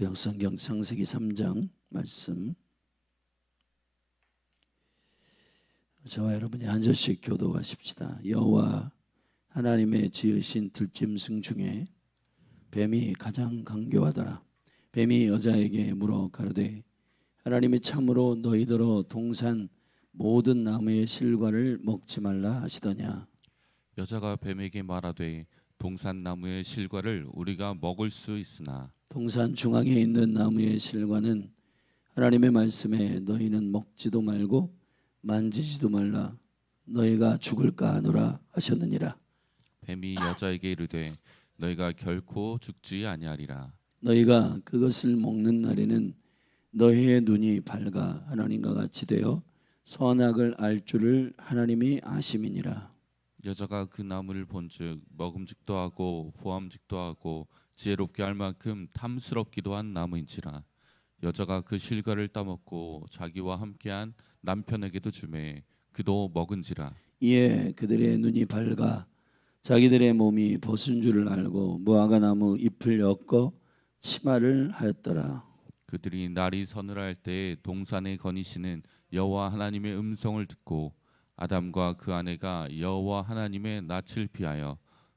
구약성경 창세기 3장 말씀, 저와 여러분이 한 절씩 교도하십시다. 여호와 하나님의 지으신 들짐승 중에 뱀이 가장 강교하더라. 뱀이 여자에게 물어 가로되 하나님이 참으로 너희더러 동산 모든 나무의 실과를 먹지 말라 하시더냐. 여자가 뱀에게 말하되 동산 나무의 실과를 우리가 먹을 수 있으나 동산 중앙에 있는 나무의 실과는 하나님의 말씀에 너희는 먹지도 말고 만지지도 말라 너희가 죽을까 하노라 하셨느니라. 뱀이 여자에게 이르되 너희가 결코 죽지 아니하리라. 너희가 그것을 먹는 날에는 너희의 눈이 밝아 하나님과 같이 되어 선악을 알 줄을 하나님이 아심이니라. 여자가 그 나무를 본즉 먹음직도 하고 보암직도 하고 지혜롭게 할 만큼 탐스럽기도 한 나무인지라. 여자가 그 실과를 따먹고 자기와 함께한 남편에게도 주매 그도 먹은지라. 이에 그들의 눈이 밝아 자기들의 몸이 벗은 줄을 알고 무화과 나무 잎을 엮어 치마를 하였더라. 그들이 날이 서늘할 때에 동산에 거니시는 여호와 하나님의 음성을 듣고 아담과 그 아내가 여호와 하나님의 낯을 피하여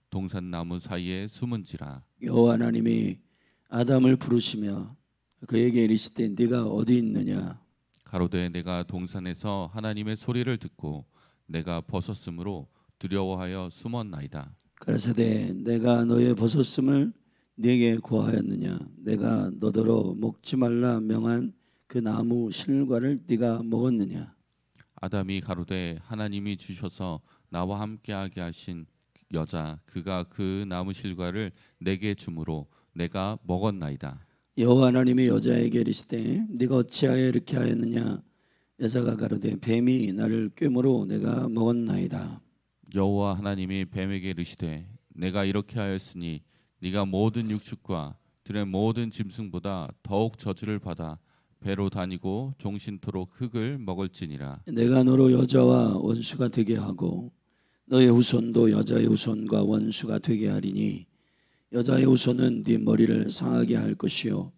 동산 나무 사이에 숨은지라. 여호와 하나님이 아담을 부르시며 그에게 이르시되 네가 어디 있느냐. 가로되 내가 동산에서 하나님의 소리를 듣고 내가 벗었으므로 두려워하여 숨었나이다. 가라사대 내가 너의 벗었음을 네게 고하였느냐. 내가 너더러 먹지 말라 명한 그 나무 실과를 네가 먹었느냐. 아담이 가로되 하나님이 주셔서 나와 함께하게 하신 여자 그가 그 나무 실과를 내게 주므로 내가 먹었나이다. 여호와 하나님이 여자에게 이르시되 네가 어찌하여 이렇게 하였느냐. 여자가 가로되 뱀이 나를 꿰므로 내가 먹었나이다. 여호와 하나님이 뱀에게 이르시되 내가 이렇게 하였으니 네가 모든 육축과 들의 모든 짐승보다 더욱 저주를 받아 배로 다니고 종신토록 흙을 먹을지니라. 내가 너로 여자와 원수가 되게 하고 너의 후손도 여자의 후손과 원수가 되게 하리니 여자의 후손은 네 머리를 상하게 할 것이요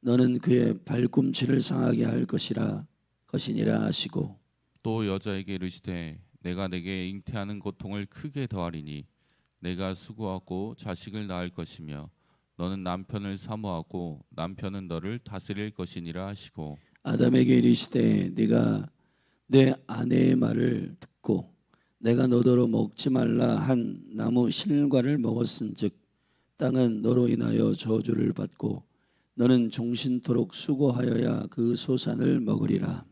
너는 그의 발꿈치를 상하게 할 것이니라 하시고 또 여자에게 이르시되 내가 내게 잉태하는 고통을 크게 더하리니 내가 수고하고 자식을 낳을 것이며 너는 남편을 사모하고 남편은 너를 다스릴 것이니라 하시고 아담에게 이르시되 네가 내 아내의 말을 듣고 내가 너더러 먹지 말라 한 나무 실과를 먹었은즉 땅은 너로 인하여 저주를 받고 너는 종신토록 수고하여야 그 소산을 먹으리라.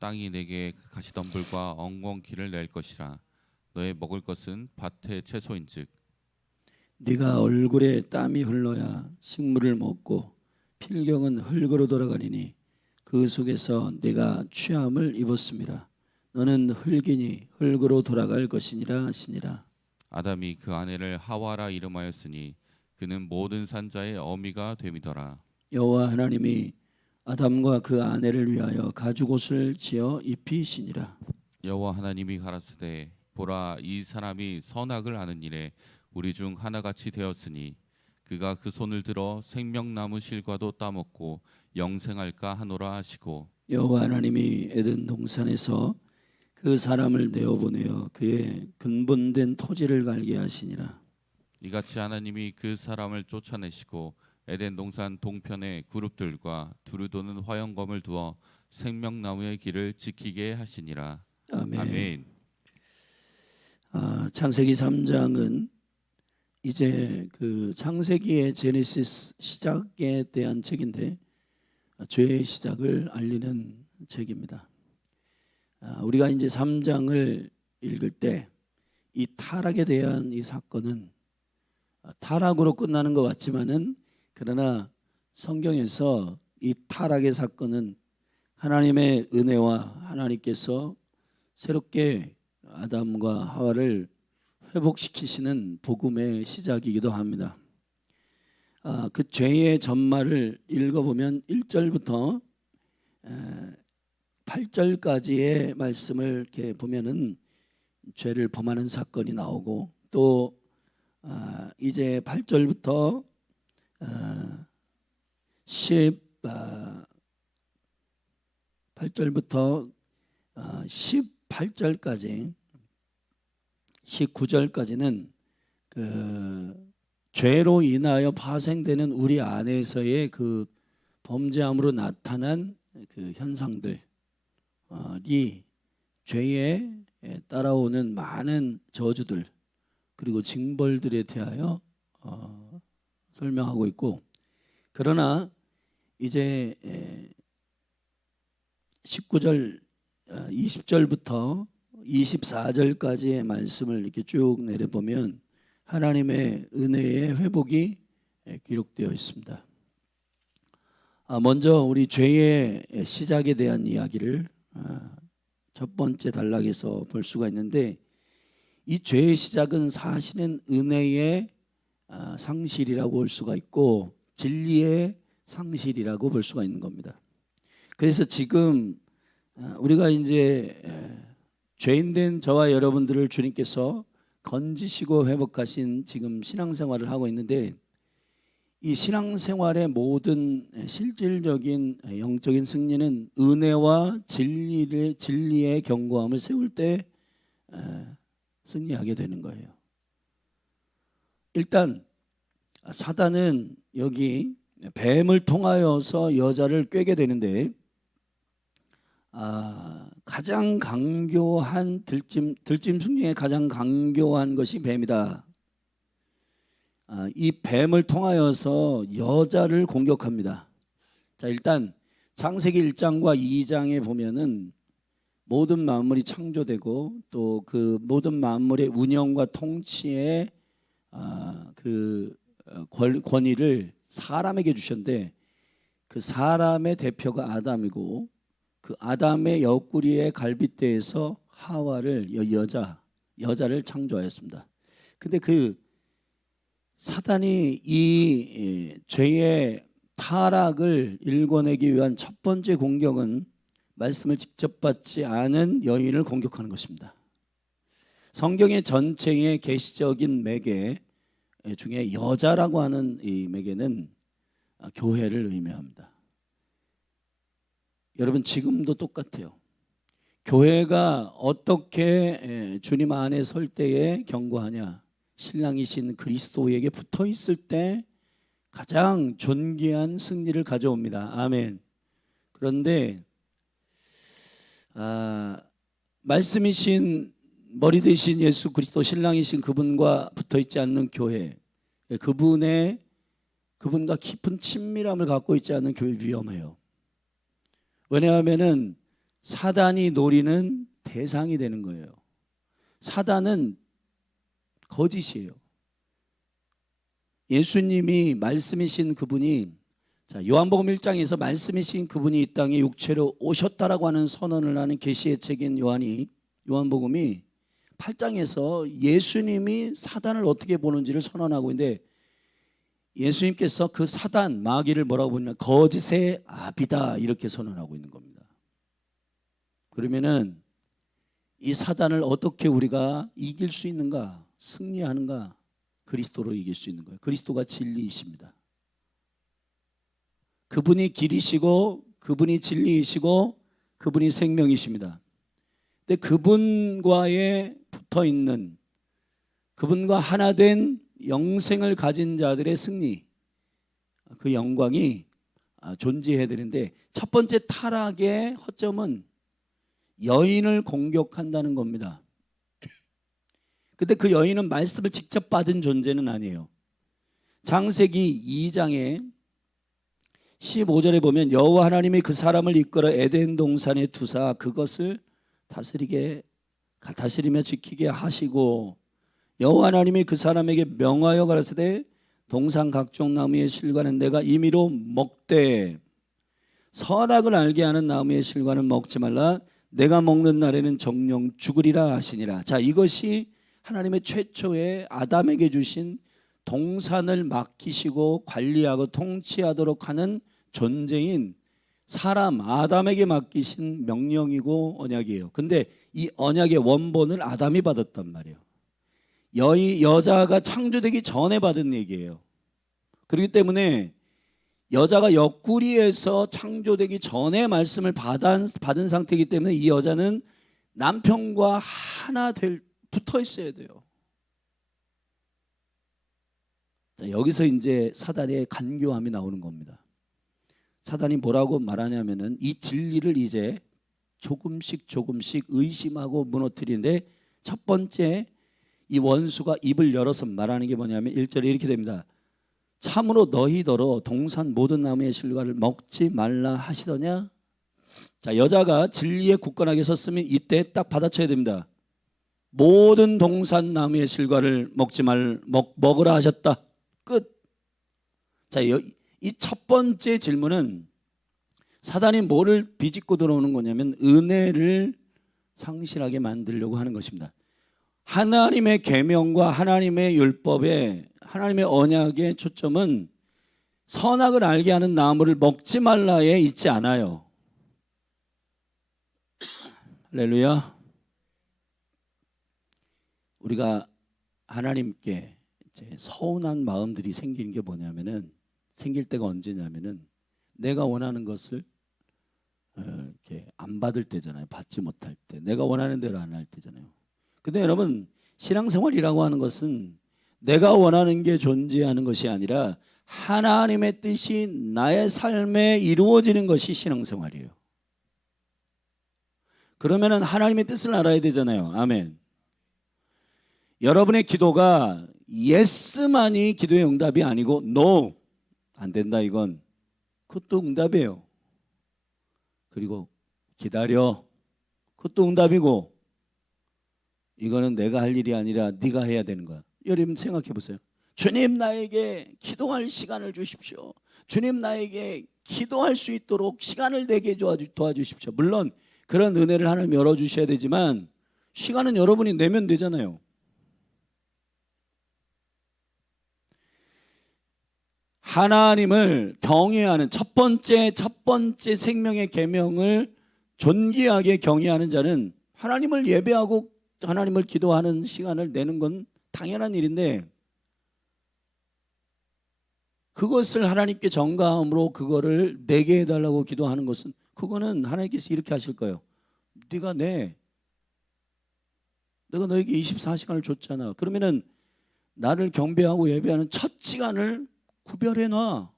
땅이 내게 가시덤불과 엉겅퀴를 낼 것이라. 너의 먹을 것은 밭의 채소인즉 네가 얼굴에 땀이 흘러야 식물을 먹고 필경은 흙으로 돌아가리니 그 속에서 네가 취함을 입었음이라. 너는 흙이니 흙으로 돌아갈 것이니라 하시니라. 아담이 그 아내를 하와라 이름하였으니 그는 모든 산자의 어미가 됨이더라. 여호와 하나님이 아담과 그 아내를 위하여 가죽옷을 지어 입히시니라. 여호와 하나님이 가라사대 보라 이 사람이 선악을 아는 일에 우리 중 하나같이 되었으니 그가 그 손을 들어 생명나무 실과도 따먹고 영생할까 하노라 하시고 여호와 하나님이 에덴 동산에서 그 사람을 내어보내어 그의 근본된 토지를 갈게 하시니라. 이같이 하나님이 그 사람을 쫓아내시고 에덴 동산 동편에 그룹들과 두루 도는 화영검을 두어 생명나무의 길을 지키게 하시니라. 아멘. 아멘. 창세기 3장은 이제 그 창세기의 제네시스 시작에 대한 책인데 죄의 시작을 알리는 책입니다. 우리가 이제 3장을 읽을 때 이 타락에 대한 이 사건은 타락으로 끝나는 것 같지만은 그러나 성경에서 이 타락의 사건은 하나님의 은혜와 하나님께서 새롭게 아담과 하와를 회복시키시는 복음의 시작이기도 합니다. 그 죄의 전말을 읽어보면 1절부터 8절까지의 말씀을 이렇게 보면은 죄를 범하는 사건이 나오고 또 이제 8절부터 18절부터 18절까지 19절까지는 그 죄로 인하여 파생되는 우리 안에서의 그 범죄함으로 나타난 그 현상들이 죄에 따라오는 많은 저주들 그리고 징벌들에 대하여 설명하고 있고, 그러나 이제 19절 20절부터 24절까지의 말씀을 이렇게 쭉 내려보면 하나님의 은혜의 회복이 기록되어 있습니다. 먼저 우리 죄의 시작에 대한 이야기를 첫 번째 단락에서 볼 수가 있는데, 이 죄의 시작은 사실은 은혜의 상실이라고 볼 수가 있고 진리의 상실이라고 볼 수가 있는 겁니다. 그래서 지금 우리가 이제 죄인된 저와 여러분들을 주님께서 건지시고 회복하신 지금 신앙생활을 하고 있는데, 이 신앙생활의 모든 실질적인 영적인 승리는 은혜와 진리의 견고함을 세울 때 승리하게 되는 거예요. 일단 사단은 여기 뱀을 통하여서 여자를 꾀게 되는데, 가장 강교한 들짐승 중에 가장 강교한 것이 뱀이다. 이 뱀을 통하여서 여자를 공격합니다. 자, 일단 창세기 1장과 2장에 보면은 모든 만물이 창조되고 또 그 모든 만물의 운영과 통치의 그 권위를 사람에게 주셨는데, 그 사람의 대표가 아담이고 그 아담의 옆구리의 갈빗대에서 하와를 여자를 창조하였습니다. 근데 그 사단이 이 죄의 타락을 일궈내기 위한 첫 번째 공격은 말씀을 직접 받지 않은 여인을 공격하는 것입니다. 성경의 전체의 계시적인 매개 중에 여자라고 하는 이 매개는 교회를 의미합니다. 여러분, 지금도 똑같아요. 교회가 어떻게 주님 안에 설 때에 견고하냐? 신랑이신 그리스도에게 붙어 있을 때 가장 존귀한 승리를 가져옵니다. 아멘. 그런데 말씀이신 머리 되신 예수 그리스도 신랑이신 그분과 붙어 있지 않는 교회, 그분과 깊은 친밀함을 갖고 있지 않는 교회 위험해요. 왜냐하면은 사단이 노리는 대상이 되는 거예요. 사단은 거짓이에요. 예수님이 말씀이신 그분이, 자, 요한복음 1장에서 말씀이신 그분이 이 땅에 육체로 오셨다라고 하는 선언을 하는 계시의 책인 요한복음이 8장에서 예수님이 사단을 어떻게 보는지를 선언하고 있는데, 예수님께서 그 사단 마귀를 뭐라고 보냐면 거짓의 아비다 이렇게 선언하고 있는 겁니다. 그러면은 이 사단을 어떻게 우리가 이길 수 있는가, 승리하는가? 그리스도로 이길 수 있는 거예요. 그리스도가 진리이십니다. 그분이 길이시고 그분이 진리이시고 그분이 생명이십니다. 근데 그분과에 붙어 있는, 그분과 하나 된 영생을 가진 자들의 승리, 그 영광이 존재해야 되는데, 첫 번째 타락의 허점은 여인을 공격한다는 겁니다. 근데 그 여인은 말씀을 직접 받은 존재는 아니에요. 창세기 2장에 15절에 보면 여호와 하나님이 그 사람을 이끌어 에덴 동산에 두사 그것을 다스리며 지키게 하시고, 여호와 하나님이 그 사람에게 명하여 가라사대 동산 각종 나무의 실과는 내가 임의로 먹되 선악을 알게 하는 나무의 실과는 먹지 말라. 내가 먹는 날에는 정령 죽으리라 하시니라. 자, 이것이 하나님의 최초의 아담에게 주신 동산을 맡기시고 관리하고 통치하도록 하는 존재인 사람 아담에게 맡기신 명령이고 언약이에요. 근데 이 언약의 원본을 아담이 받았단 말이에요. 여자가 창조되기 전에 받은 얘기예요. 그렇기 때문에 여자가 옆구리에서 창조되기 전에 말씀을 받은 상태이기 때문에 이 여자는 남편과 하나 붙어 있어야 돼요. 자, 여기서 이제 사단의 간교함이 나오는 겁니다. 사단이 뭐라고 말하냐면은 이 진리를 이제 조금씩 의심하고 무너뜨리는데, 첫 번째 이 원수가 입을 열어서 말하는 게 뭐냐면 1절에 이렇게 됩니다. 참으로 너희더러 동산 모든 나무의 실과를 먹지 말라 하시더냐. 자, 여자가 진리에 굳건하게 섰으면 이때 딱 받아쳐야 됩니다. 모든 동산 나무의 실과를 먹으라 하셨다. 끝. 자, 이 첫 번째 질문은 사단이 뭐를 비집고 들어오는 거냐면 은혜를 상실하게 만들려고 하는 것입니다. 하나님의 계명과 하나님의 율법에, 하나님의 언약의 초점은 선악을 알게 하는 나무를 먹지 말라에 있지 않아요. 할렐루야. 우리가 하나님께 이제 서운한 마음들이 생기는 게 뭐냐면은, 생길 때가 언제냐면은 내가 원하는 것을 이렇게 안 받을 때잖아요. 받지 못할 때, 내가 원하는 대로 안 할 때잖아요. 근데 여러분, 신앙생활이라고 하는 것은 내가 원하는 게 존재하는 것이 아니라 하나님의 뜻이 나의 삶에 이루어지는 것이 신앙생활이에요. 그러면은 하나님의 뜻을 알아야 되잖아요. 아멘. 여러분의 기도가 예스만이 기도의 응답이 아니고 노, 안 된다, 이건 그것도 응답이에요. 그리고 기다려, 그것도 응답이고, 이거는 내가 할 일이 아니라 네가 해야 되는 거야. 여러분 생각해 보세요. 주님, 나에게 기도할 시간을 주십시오. 주님, 나에게 기도할 수 있도록 시간을 내게 도와주십시오. 물론 그런 은혜를 하나님 열어주셔야 되지만 시간은 여러분이 내면 되잖아요. 하나님을 경외하는 첫 번째 생명의 계명을 존귀하게 경외하는 자는 하나님을 예배하고 하나님을 기도하는 시간을 내는 건 당연한 일인데, 그것을 하나님께 전가함으로 그거를 내게 해달라고 기도하는 것은, 그거는 하나님께서 이렇게 하실 거예요. 네가 내가 너에게 24시간을 줬잖아. 그러면은 나를 경배하고 예배하는 첫 시간을 구별해 놔.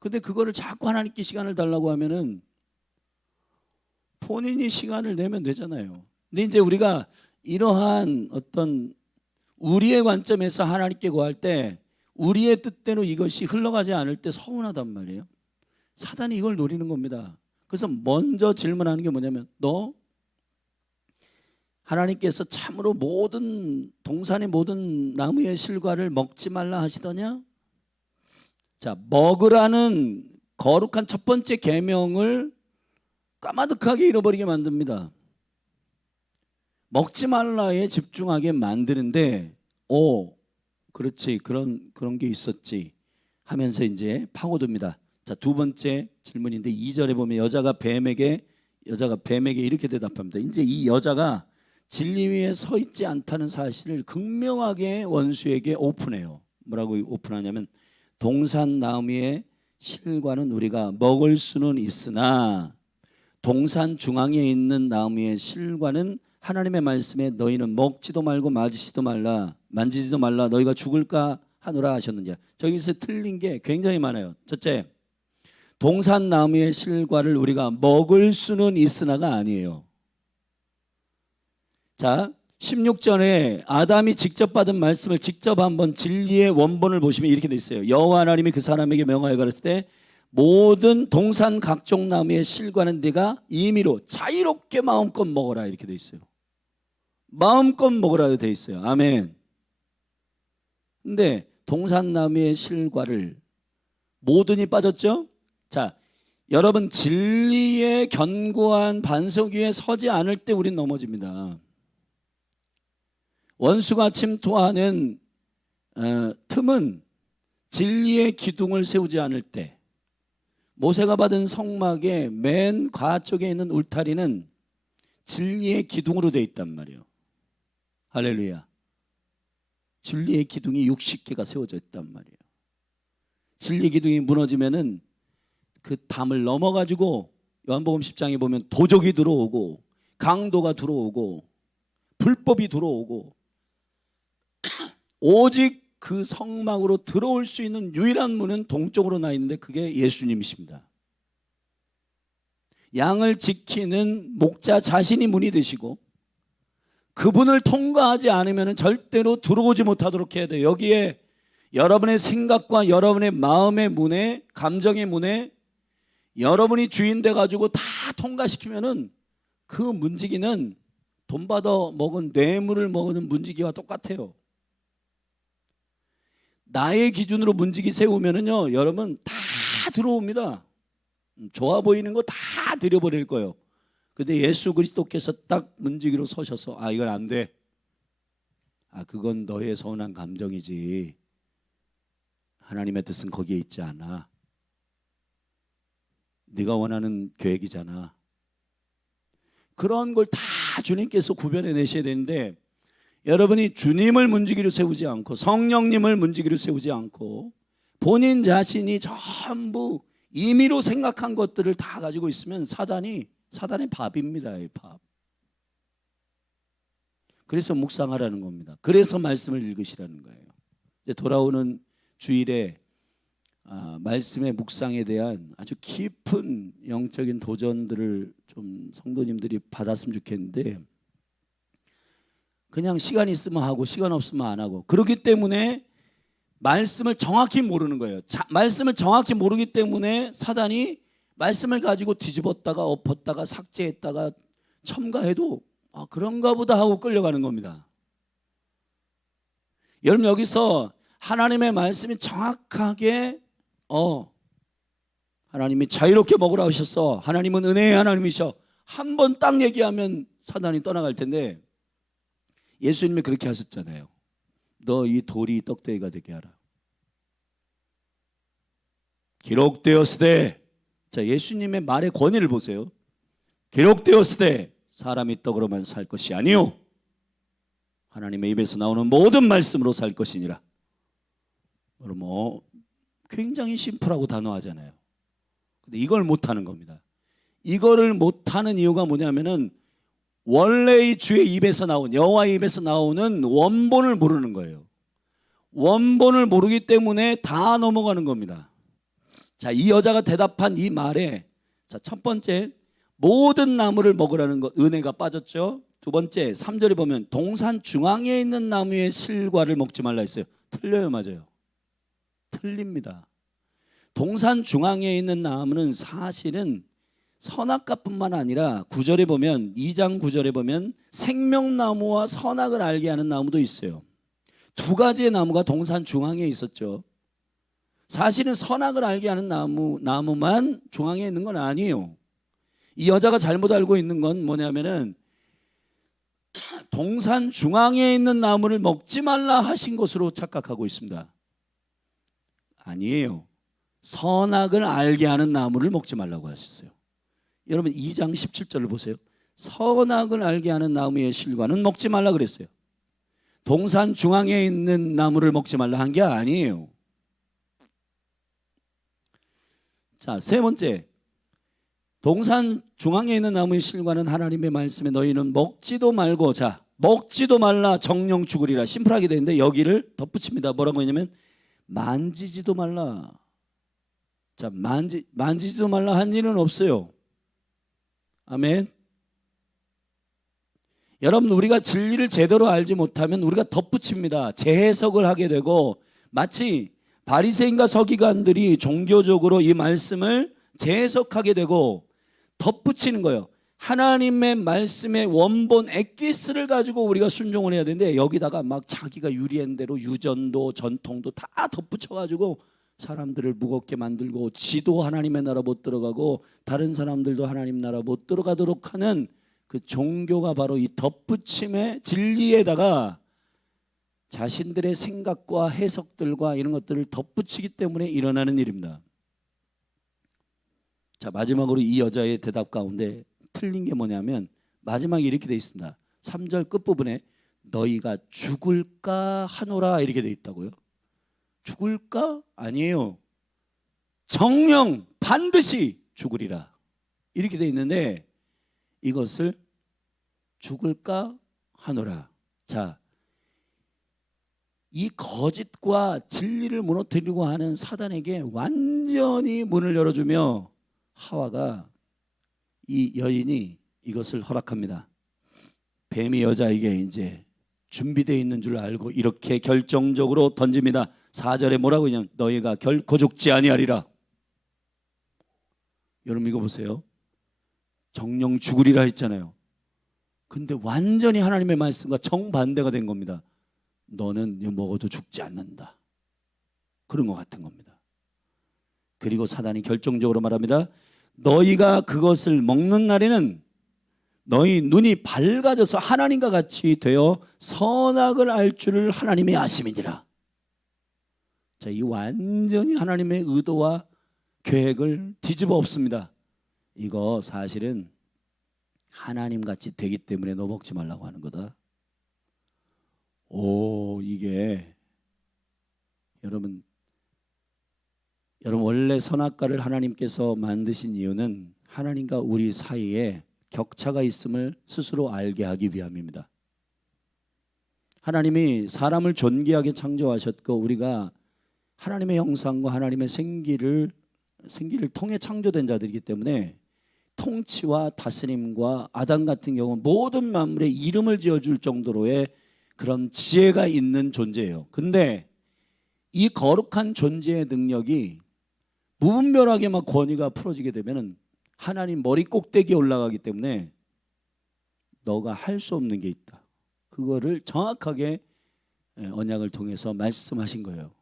근데 그거를 자꾸 하나님께 시간을 달라고 하면은 본인이 시간을 내면 되잖아요. 근데 이제 우리가 이러한 어떤 우리의 관점에서 하나님께 구할 때 우리의 뜻대로 이것이 흘러가지 않을 때 서운하단 말이에요. 사단이 이걸 노리는 겁니다. 그래서 먼저 질문하는 게 뭐냐면, 너 하나님께서 참으로 모든 동산의 모든 나무의 실과를 먹지 말라 하시더냐? 자, 먹으라는 거룩한 첫 번째 계명을 까마득하게 잃어버리게 만듭니다. 먹지 말라에 집중하게 만드는데, 그렇지, 그런 게 있었지 하면서 이제 파고듭니다. 자, 두 번째 질문인데 2절에 보면 여자가 뱀에게 이렇게 대답합니다. 이제 이 여자가 진리 위에 서 있지 않다는 사실을 극명하게 원수에게 오픈해요. 뭐라고 오픈하냐면, 동산 나무의 실과는 우리가 먹을 수는 있으나 동산 중앙에 있는 나무의 실과는 하나님의 말씀에 너희는 먹지도 말고 만지지도 말라 너희가 죽을까 하노라 하셨느니라. 저기서 틀린 게 굉장히 많아요. 첫째, 동산 나무의 실과를 우리가 먹을 수는 있으나가 아니에요. 자, 16절에 아담이 직접 받은 말씀을 직접 한번 진리의 원본을 보시면 이렇게 돼 있어요. 여호와 하나님이 그 사람에게 명하여 가르칠 때 모든 동산 각종 나무의 실과는 네가 임의로 자유롭게 마음껏 먹어라, 이렇게 돼 있어요. 마음껏 먹으라 돼 있어요. 아멘. 근데 동산 나무의 실과를 모든이 빠졌죠. 자, 여러분, 진리의 견고한 반석 위에 서지 않을 때 우린 넘어집니다. 원수가 침투하는 틈은 진리의 기둥을 세우지 않을 때, 모세가 받은 성막의 맨 과쪽에 있는 울타리는 진리의 기둥으로 되어 있단 말이에요. 할렐루야. 진리의 기둥이 60개가 세워져 있단 말이에요. 진리 기둥이 무너지면은 그 담을 넘어가지고 요한복음 10장에 보면 도적이 들어오고 강도가 들어오고 불법이 들어오고 오직 그 성막으로 들어올 수 있는 유일한 문은 동쪽으로 나 있는데 그게 예수님이십니다. 양을 지키는 목자 자신이 문이 되시고 그분을 통과하지 않으면 절대로 들어오지 못하도록 해야 돼요. 여기에 여러분의 생각과 여러분의 마음의 문에, 감정의 문에 여러분이 주인 돼가지고 다 통과시키면은 그 문지기는 돈 받아 먹은 뇌물을 먹는 문지기와 똑같아요. 나의 기준으로 문지기 세우면은요, 여러분 다 들어옵니다. 좋아 보이는 거 다 들여버릴 거예요. 근데 예수 그리스도께서 딱 문지기로 서셔서 아 이건 안 돼. 아 그건 너의 서운한 감정이지. 하나님의 뜻은 거기에 있지 않아. 네가 원하는 계획이잖아. 그런 걸 다 주님께서 구별해 내셔야 되는데 여러분이 주님을 문지기로 세우지 않고 성령님을 문지기로 세우지 않고 본인 자신이 전부 임의로 생각한 것들을 다 가지고 있으면 사단의 밥입니다. 이 밥. 그래서 묵상하라는 겁니다. 그래서 말씀을 읽으시라는 거예요. 이제 돌아오는 주일에 말씀의 묵상에 대한 아주 깊은 영적인 도전들을 좀 성도님들이 받았으면 좋겠는데 그냥 시간 있으면 하고 시간 없으면 안 하고 그렇기 때문에 말씀을 정확히 모르는 거예요. 말씀을 정확히 모르기 때문에 사단이 말씀을 가지고 뒤집었다가 엎었다가 삭제했다가 첨가해도 그런가 보다 하고 끌려가는 겁니다. 여러분 여기서 하나님의 말씀이 정확하게 하나님이 자유롭게 먹으라 하셨어. 하나님은 은혜의 하나님이셔. 한 번 딱 얘기하면 사단이 떠나갈 텐데 예수님이 그렇게 하셨잖아요. 너 이 돌이 떡대기가 되게 하라. 기록되었으되 자 예수님의 말의 권위를 보세요. 기록되었으되 사람이 떡으로만 살 것이 아니요 하나님의 입에서 나오는 모든 말씀으로 살 것이니라. 여러분 굉장히 심플하고 단호하잖아요. 근데 이걸 못하는 겁니다. 이거를 못하는 이유가 뭐냐면은 원래의 주의 입에서 나온 여호와의 입에서 나오는 원본을 모르는 거예요. 원본을 모르기 때문에 다 넘어가는 겁니다. 자, 이 여자가 대답한 이 말에 자, 첫 번째 모든 나무를 먹으라는 것 은혜가 빠졌죠. 두 번째 3절에 보면 동산 중앙에 있는 나무의 실과를 먹지 말라 했어요. 틀려요, 맞아요? 틀립니다. 동산 중앙에 있는 나무는 사실은 선악과뿐만 아니라 9절에 보면 2장 9절에 보면 생명나무와 선악을 알게 하는 나무도 있어요. 두 가지의 나무가 동산 중앙에 있었죠. 사실은 선악을 알게 하는 나무만 중앙에 있는 건 아니에요. 이 여자가 잘못 알고 있는 건 뭐냐면은 동산 중앙에 있는 나무를 먹지 말라 하신 것으로 착각하고 있습니다. 아니에요. 선악을 알게 하는 나무를 먹지 말라고 하셨어요. 여러분 2장 17절을 보세요. 선악을 알게 하는 나무의 실과는 먹지 말라 그랬어요. 동산 중앙에 있는 나무를 먹지 말라 한 게 아니에요. 자, 세 번째 동산 중앙에 있는 나무의 실과는 하나님의 말씀에 너희는 먹지도 말고 자 먹지도 말라 정령 죽으리라 심플하게 되는데 여기를 덧붙입니다. 뭐라고 했냐면 만지지도 말라. 자 만지지도 말라 한 일은 없어요. 아멘. 여러분 우리가 진리를 제대로 알지 못하면 우리가 덧붙입니다. 재해석을 하게 되고 마치 바리새인과 서기관들이 종교적으로 이 말씀을 재해석하게 되고 덧붙이는 거예요. 하나님의 말씀의 원본 엑기스를 가지고 우리가 순종을 해야 되는데 여기다가 막 자기가 유리한 대로 유전도 전통도 다 덧붙여가지고 사람들을 무겁게 만들고 지도 하나님의 나라 못 들어가고 다른 사람들도 하나님 나라 못 들어가도록 하는 그 종교가 바로 이 덧붙임의 진리에다가 자신들의 생각과 해석들과 이런 것들을 덧붙이기 때문에 일어나는 일입니다. 자 마지막으로 이 여자의 대답 가운데 틀린 게 뭐냐면 마지막에 이렇게 돼 있습니다. 3절 끝부분에 너희가 죽을까 하노라 이렇게 돼 있다고요. 죽을까? 아니에요. 정령 반드시 죽으리라. 이렇게 돼 있는데 이것을 죽을까 하노라. 자, 이 거짓과 진리를 무너뜨리려고 하는 사단에게 완전히 문을 열어주며 하와가, 이 여인이 이것을 허락합니다. 뱀이 여자에게 이제 준비되어 있는 줄 알고 이렇게 결정적으로 던집니다. 4절에 뭐라고 하냐면 너희가 결코 죽지 아니하리라. 여러분 이거 보세요. 정령 죽으리라 했잖아요. 근데 완전히 하나님의 말씀과 정반대가 된 겁니다. 너는 먹어도 죽지 않는다. 그런 것 같은 겁니다. 그리고 사단이 결정적으로 말합니다. 너희가 그것을 먹는 날에는 너희 눈이 밝아져서 하나님과 같이 되어 선악을 알 줄을 하나님이 아심이니라. 자, 이 완전히 하나님의 의도와 계획을 뒤집어 엎습니다. 이거 사실은 하나님같이 되기 때문에 너 먹지 말라고 하는 거다. 이게 여러분 원래 선악과를 하나님께서 만드신 이유는 하나님과 우리 사이에 격차가 있음을 스스로 알게 하기 위함입니다. 하나님이 사람을 존귀하게 창조하셨고 우리가 하나님의 형상과 하나님의 생기를 통해 창조된 자들이기 때문에 통치와 다스림과 아담 같은 경우 모든 만물에 이름을 지어줄 정도로의 그런 지혜가 있는 존재예요. 근데 이 거룩한 존재의 능력이 무분별하게 막 권위가 풀어지게 되면은 하나님 머리 꼭대기에 올라가기 때문에 너가 할 수 없는 게 있다. 그거를 정확하게 언약을 통해서 말씀하신 거예요.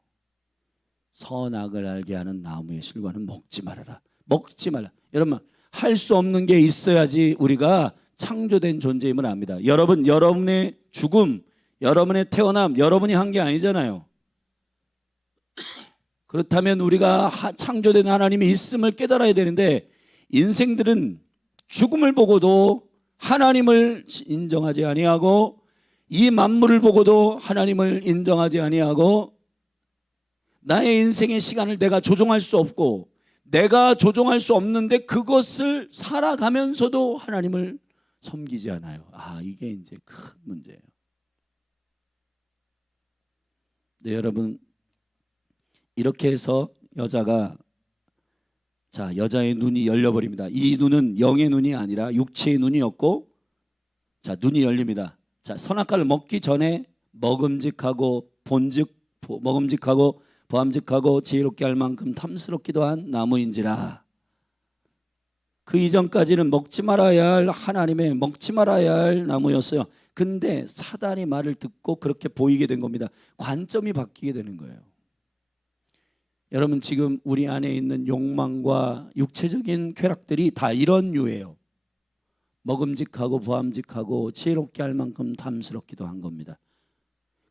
선악을 알게 하는 나무의 실과는 먹지 말아라. 먹지 말라. 여러분 할 수 없는 게 있어야지 우리가 창조된 존재임을 압니다. 여러분, 여러분의 죽음, 여러분의 태어남, 여러분이 한 게 아니잖아요. 그렇다면 우리가 창조된 하나님이 있음을 깨달아야 되는데 인생들은 죽음을 보고도 하나님을 인정하지 아니하고 이 만물을 보고도 하나님을 인정하지 아니하고 나의 인생의 시간을 내가 조종할 수 없고 내가 조종할 수 없는데 그것을 살아가면서도 하나님을 섬기지 않아요. 이게 이제 큰 문제예요. 네, 여러분 이렇게 해서 여자가 여자의 눈이 열려버립니다. 이 눈은 영의 눈이 아니라 육체의 눈이었고 눈이 열립니다. 선악과를 먹기 전에 먹음직하고 보암직하고 지혜롭게 할 만큼 탐스럽기도 한 나무인지라. 그 이전까지는 먹지 말아야 할 하나님의 먹지 말아야 할 나무였어요. 근데 사단이 말을 듣고 그렇게 보이게 된 겁니다. 관점이 바뀌게 되는 거예요. 여러분 지금 우리 안에 있는 욕망과 육체적인 쾌락들이 다 이런 유예요. 먹음직하고 보암직하고 지혜롭게 할 만큼 탐스럽기도 한 겁니다.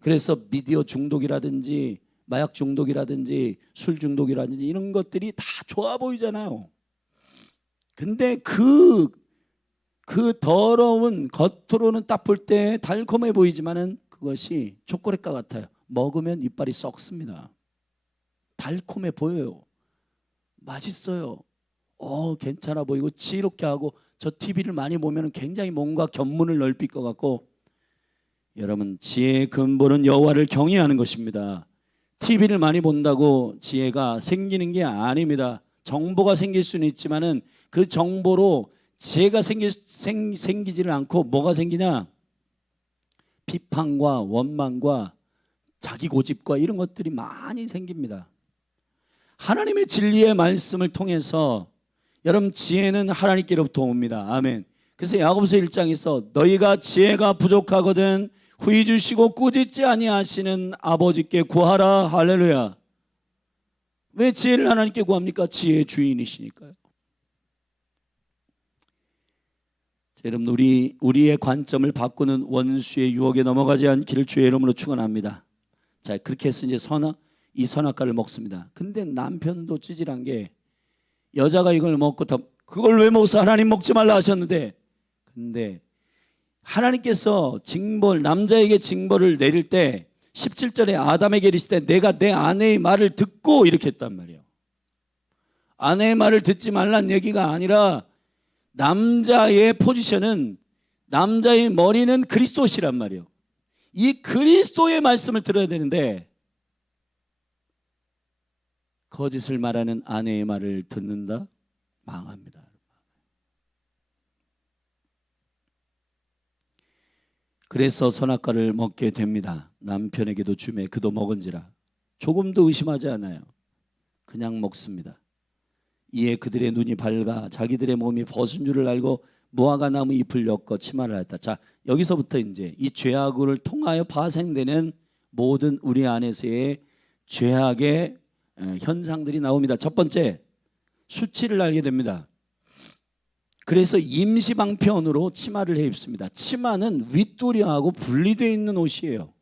그래서 미디어 중독이라든지 마약 중독이라든지 술 중독이라든지 이런 것들이 다 좋아 보이잖아요. 근데 그 더러운 겉으로는 딱 볼 때 달콤해 보이지만은 그것이 초콜릿과 같아요. 먹으면 이빨이 썩습니다. 달콤해 보여요. 맛있어요. 괜찮아 보이고 지혜롭게 하고 저 TV를 많이 보면 굉장히 뭔가 견문을 넓힐 것 같고 여러분 지혜의 근본은 여호와를 경외하는 것입니다. TV를 많이 본다고 지혜가 생기는 게 아닙니다. 정보가 생길 수는 있지만은 그 정보로 지혜가 생기지를 않고 뭐가 생기냐? 비판과 원망과 자기 고집과 이런 것들이 많이 생깁니다. 하나님의 진리의 말씀을 통해서 여러분 지혜는 하나님께로부터 옵니다. 아멘. 그래서 야고보서 1장에서 너희가 지혜가 부족하거든 후히 주시고 꾸짖지 아니하시는 아버지께 구하라. 할렐루야. 왜 지혜를 하나님께 구합니까? 지혜의 주인이시니까요. 자, 여러분 우리의 관점을 바꾸는 원수의 유혹에 넘어가지 않기를 주의 이름으로 축원합니다. 자, 그렇게 해서 이제 이 선악과를 먹습니다. 근데 남편도 찌질한 게 여자가 이걸 먹고 그걸 왜 먹어서 하나님 먹지 말라 하셨는데 근데 하나님께서 남자에게 징벌을 내릴 때 17절에 아담에게 이르시되 내가 내 아내의 말을 듣고 이렇게 했단 말이에요. 아내의 말을 듣지 말란 얘기가 아니라 남자의 포지션은, 남자의 머리는 그리스도시란 말이에요. 이 그리스도의 말씀을 들어야 되는데 거짓을 말하는 아내의 말을 듣는다? 망합니다. 그래서 선악과를 먹게 됩니다. 남편에게도 주매 그도 먹은지라. 조금도 의심하지 않아요. 그냥 먹습니다. 이에 그들의 눈이 밝아 자기들의 몸이 벗은 줄을 알고 무화과 나무 잎을 엮어 치마를 하였다. 자, 여기서부터 이제 이 죄악을 통하여 파생되는 모든 우리 안에서의 죄악의 현상들이 나옵니다. 첫 번째, 수치를 알게 됩니다. 그래서 임시방편으로 치마를 해 입습니다. 치마는 윗도리하고 분리되어 있는 옷이에요.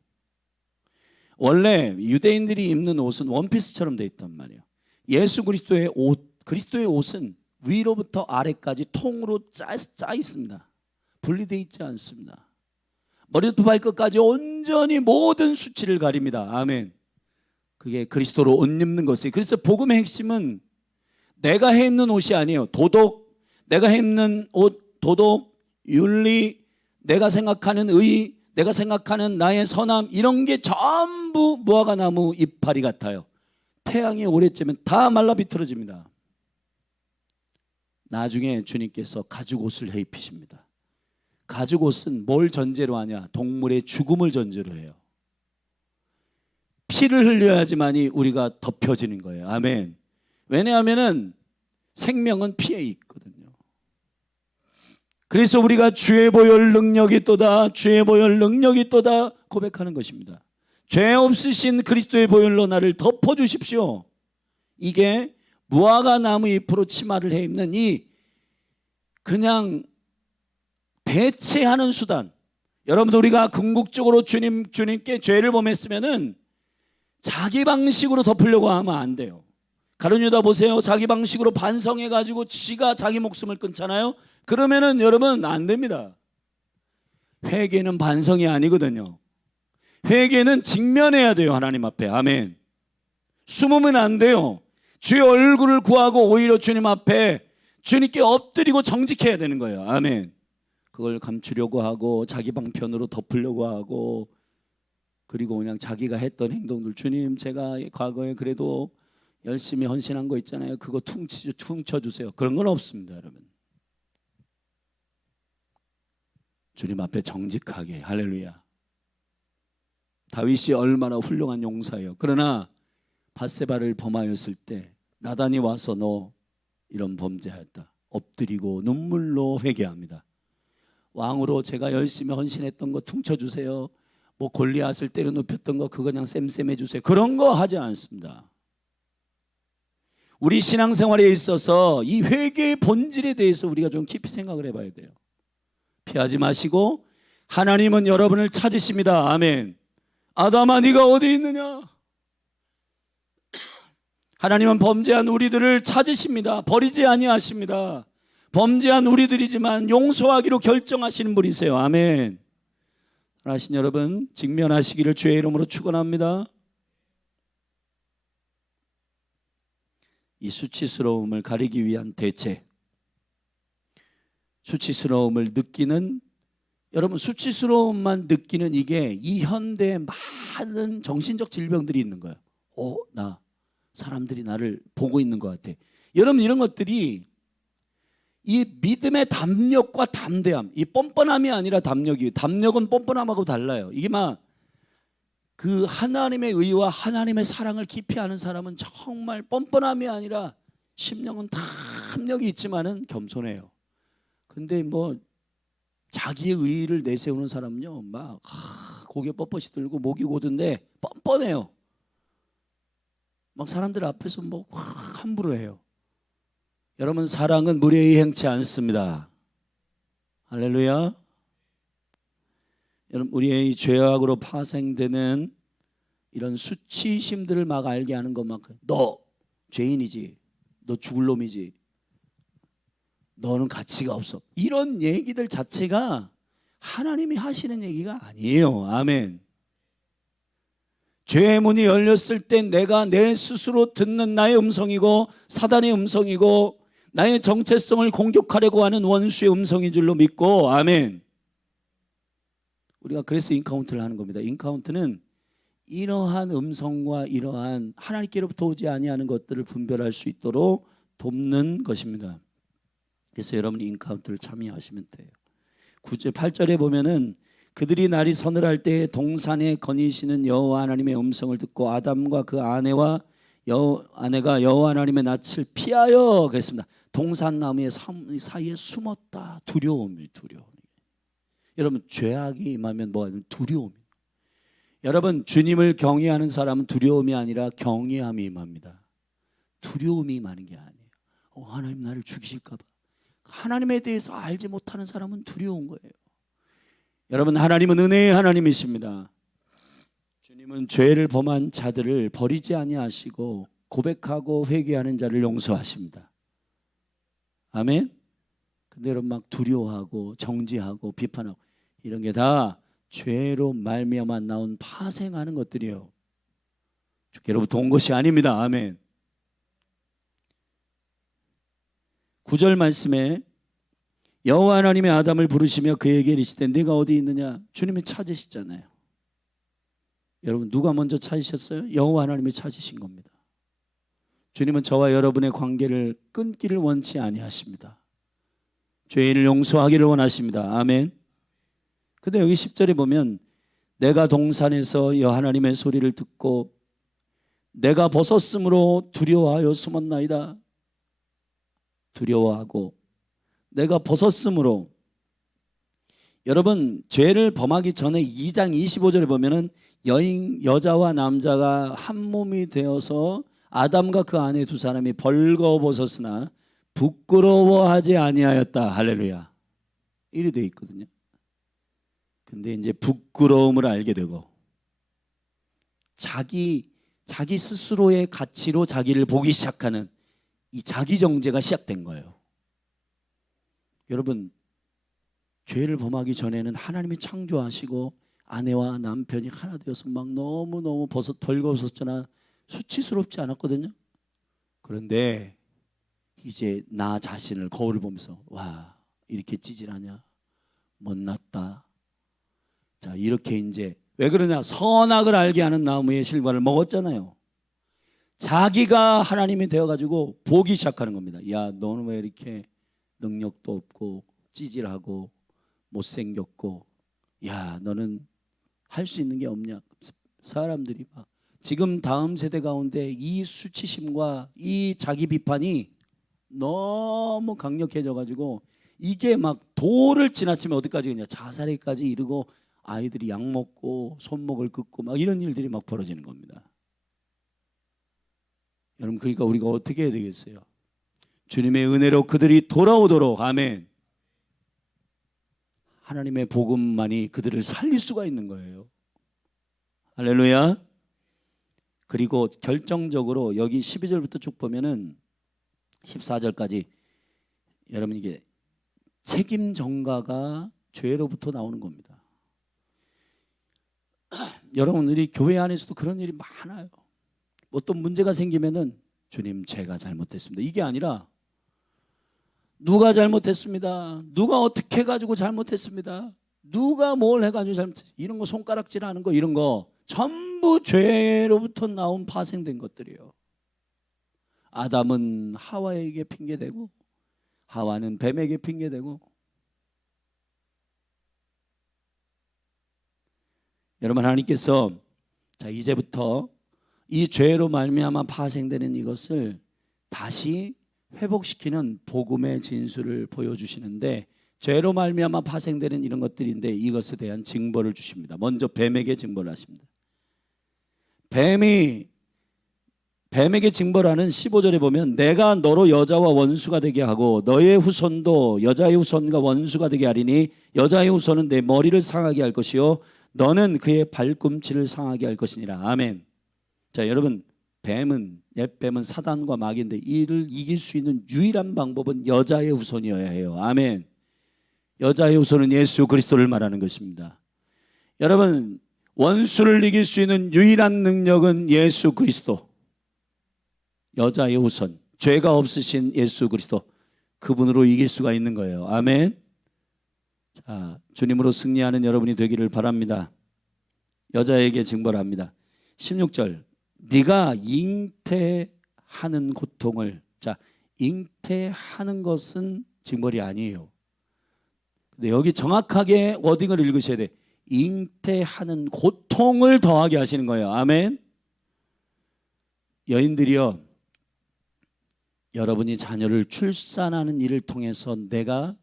원래 유대인들이 입는 옷은 원피스처럼 되어 있단 말이에요. 예수 그리스도의 옷, 그리스도의 옷은 위로부터 아래까지 통으로 짜 있습니다. 분리되어 있지 않습니다. 머리부터 발끝까지 온전히 모든 수치를 가립니다. 아멘. 그게 그리스도로 옷 입는 것이에요. 그래서 복음의 핵심은 내가 해 입는 옷이 아니에요. 도덕, 내가 해 입는 옷, 도덕, 윤리, 내가 생각하는 의, 내가 생각하는 나의 선함, 이런 게 전부 무화과 나무 이파리 같아요. 태양이 오래 쬐면 다 말라 비틀어집니다. 나중에 주님께서 가죽옷을 해 입히십니다. 가죽옷은 뭘 전제로 하냐? 동물의 죽음을 전제로 해요. 피를 흘려야지만이 우리가 덮여지는 거예요. 아멘. 왜냐하면은 생명은 피에 있거든요. 그래서 우리가 주의 보혈 능력이 있도다, 주의 보혈 능력이 있도다 고백하는 것입니다. 죄 없으신 그리스도의 보혈로 나를 덮어주십시오. 이게 무화과 나무 잎으로 치마를 해 입는 이 그냥 대체하는 수단. 여러분들, 우리가 궁극적으로 주님께 죄를 범했으면은 자기 방식으로 덮으려고 하면 안 돼요. 가룟 유다 보세요. 자기 방식으로 반성해 가지고 지가 자기 목숨을 끊잖아요. 그러면은 여러분 안 됩니다. 회개는 반성이 아니거든요. 회개는 직면해야 돼요. 하나님 앞에. 아멘. 숨으면 안 돼요. 주의 얼굴을 구하고 오히려 주님 앞에 주님께 엎드리고 정직해야 되는 거예요. 아멘. 그걸 감추려고 하고 자기 방편으로 덮으려고 하고, 그리고 그냥 자기가 했던 행동들, 주님 제가 과거에 그래도 열심히 헌신한 거 있잖아요. 그거 퉁쳐주세요. 그런 건 없습니다. 여러분. 주님 앞에 정직하게. 할렐루야. 다윗이 얼마나 훌륭한 용사예요. 그러나 밧세바를 범하였을 때 나단이 와서 너 이런 범죄하였다, 엎드리고 눈물로 회개합니다. 왕으로 제가 열심히 헌신했던 거 퉁쳐주세요. 뭐 골리앗을 때려 눕혔던 거 그거 그냥 쌤쌤 해주세요. 그런 거 하지 않습니다. 우리 신앙생활에 있어서 이 회개의 본질에 대해서 우리가 좀 깊이 생각을 해봐야 돼요. 피하지 마시고 하나님은 여러분을 찾으십니다. 아멘. 아담아 네가 어디 있느냐? 하나님은 범죄한 우리들을 찾으십니다. 버리지 아니하십니다. 범죄한 우리들이지만 용서하기로 결정하시는 분이세요. 아멘. 하신 여러분, 직면하시기를 주의 이름으로 축원합니다. 이 수치스러움을 가리기 위한 대체, 수치스러움을 느끼는, 여러분 수치스러움만 느끼는 이게 이 현대에 많은 정신적 질병들이 있는 거예요. 나 사람들이 나를 보고 있는 것 같아. 여러분, 이런 것들이 이 믿음의 담력과 담대함, 이 뻔뻔함이 아니라 담력이에요. 담력은 뻔뻔함하고 달라요. 이게 막 그 하나님의 의와 하나님의 사랑을 깊이 아는 사람은 정말 뻔뻔함이 아니라 심령은 담력이 있지만은 겸손해요. 근데 뭐 자기의 의의를 내세우는 사람은요, 막 고개 뻣뻣이 들고 목이 고든데 뻔뻔해요. 막 사람들 앞에서 뭐 함부로 해요. 여러분, 사랑은 무례히 행치 않습니다. 할렐루야. 여러분, 우리의 죄악으로 파생되는 이런 수치심들을 막 알게 하는 것만큼, 너 죄인이지, 너 죽을 놈이지, 너는 가치가 없어, 이런 얘기들 자체가 하나님이 하시는 얘기가 아니에요. 아멘. 죄의 문이 열렸을 때 내가 내 스스로 듣는 나의 음성이고 사단의 음성이고 나의 정체성을 공격하려고 하는 원수의 음성인 줄로 믿고, 아멘. 우리가 그래서 인카운트를 하는 겁니다. 인카운트는 이러한 음성과 이러한 하나님께로부터 오지 아니하는 것들을 분별할 수 있도록 돕는 것입니다. 그래서 여러분이 인카운트를 참여하시면 돼요. 9절 8절에 보면은 그들이 날이 서늘할 때 동산에 거니시는 여호와 하나님의 음성을 듣고 아담과 그 아내가 여호와 하나님의 낯을 피하여 그랬습니다. 동산나무의 사이에 숨었다. 두려움이. 여러분 죄악이 임하면 뭐하면 두려움이. 여러분 주님을 경외하는 사람은 두려움이 아니라 경외함이 임합니다. 두려움이 임하는 게 아니에요. 하나님 나를 죽이실까 봐. 하나님에 대해서 알지 못하는 사람은 두려운 거예요. 여러분 하나님은 은혜의 하나님이십니다. 주님은 죄를 범한 자들을 버리지 아니하시고 고백하고 회개하는 자를 용서하십니다. 아멘. 근데 여러분 막 두려워하고 정죄하고 비판하고 이런 게 다 죄로 말미암아 나온 파생하는 것들이에요. 주께로부터 온 것이 아닙니다. 아멘. 9절 말씀에 여호와 하나님의 아담을 부르시며 그에게 이르시되 네가 어디 있느냐. 주님이 찾으시잖아요. 여러분 누가 먼저 찾으셨어요? 여호와 하나님이 찾으신 겁니다. 주님은 저와 여러분의 관계를 끊기를 원치 아니하십니다. 죄인을 용서하기를 원하십니다. 아멘. 근데 여기 10절에 보면 내가 동산에서 여 하나님의 소리를 듣고 내가 벗었으므로 두려워하여 숨었나이다. 두려워하고 내가 벗었으므로. 여러분 죄를 범하기 전에 2장 25절에 보면은 여자와 남자가 한 몸이 되어서 아담과 그 아내 두 사람이 벌거벗었으나 부끄러워하지 아니하였다. 할렐루야. 이리 돼 있거든요. 근데 이제 부끄러움을 알게 되고 자기 스스로의 가치로 자기를 보기 시작하는 이 자기 정죄가 시작된 거예요. 여러분 죄를 범하기 전에는 하나님이 창조하시고 아내와 남편이 하나 되어서 막 너무너무 벌거벗었잖아. 수치스럽지 않았거든요. 그런데 이제 나 자신을 거울을 보면서 와 이렇게 찌질하냐, 못났다. 자 이렇게 이제 왜 그러냐, 선악을 알게 하는 나무의 실과를 먹었잖아요. 자기가 하나님이 되어가지고 보기 시작하는 겁니다. 야 너는 왜 이렇게 능력도 없고 찌질하고 못생겼고, 야 너는 할 수 있는 게 없냐. 사람들이 막 지금 다음 세대 가운데 이 수치심과 이 자기 비판이 너무 강력해져 가지고 이게 막 도를 지나치면 어디까지 그냥 자살에까지 이르고 아이들이 약 먹고 손목을 긋고 막 이런 일들이 막 벌어지는 겁니다. 여러분 그러니까 우리가 어떻게 해야 되겠어요? 주님의 은혜로 그들이 돌아오도록, 아멘. 하나님의 복음만이 그들을 살릴 수가 있는 거예요. 할렐루야. 그리고 결정적으로 여기 12절부터 쭉 보면은 14절까지 여러분 이게 책임 전가가 죄로부터 나오는 겁니다. 여러분 우리 교회 안에서도 그런 일이 많아요. 어떤 문제가 생기면은 주님 제가 잘못했습니다. 이게 아니라 누가 잘못했습니다. 누가 어떻게 해가지고 잘못했습니다. 누가 뭘 해가지고 잘못했습니다. 이런 거 손가락질하는 거 이런 거 전부 죄로부터 나온 파생된 것들이에요. 아담은 하와에게 핑계대고 하와는 뱀에게 핑계대고. 여러분 하나님께서 자 이제부터 이 죄로 말미암아 파생되는 이것을 다시 회복시키는 복음의 진수를 보여주시는데, 죄로 말미암아 파생되는 이런 것들인데 이것에 대한 징벌을 주십니다. 먼저 뱀에게 징벌을 하십니다. 뱀에게 징벌하는 15절에 보면 내가 너로 여자와 원수가 되게 하고 너의 후손도 여자의 후손과 원수가 되게 하리니 여자의 후손은 내 머리를 상하게 할 것이요 너는 그의 발꿈치를 상하게 할 것이니라. 아멘. 자 여러분 옛뱀은 사단과 마귀인데 이를 이길 수 있는 유일한 방법은 여자의 후손이어야 해요. 아멘. 여자의 후손은 예수 그리스도를 말하는 것입니다. 여러분 원수를 이길 수 있는 유일한 능력은 예수 그리스도. 여자의 우선, 죄가 없으신 예수 그리스도, 그분으로 이길 수가 있는 거예요. 아멘. 자, 주님으로 승리하는 여러분이 되기를 바랍니다. 여자에게 증거를 합니다. 16절, 네가 잉태하는 고통을. 자, 잉태하는 것은 징벌이 아니에요. 근데 여기 정확하게 워딩을 읽으셔야 돼. 잉태하는 고통을 더하게 하시는 거예요. 아멘. 여인들이요, 여러분이 자녀를 출산하는 일을 통해서 내가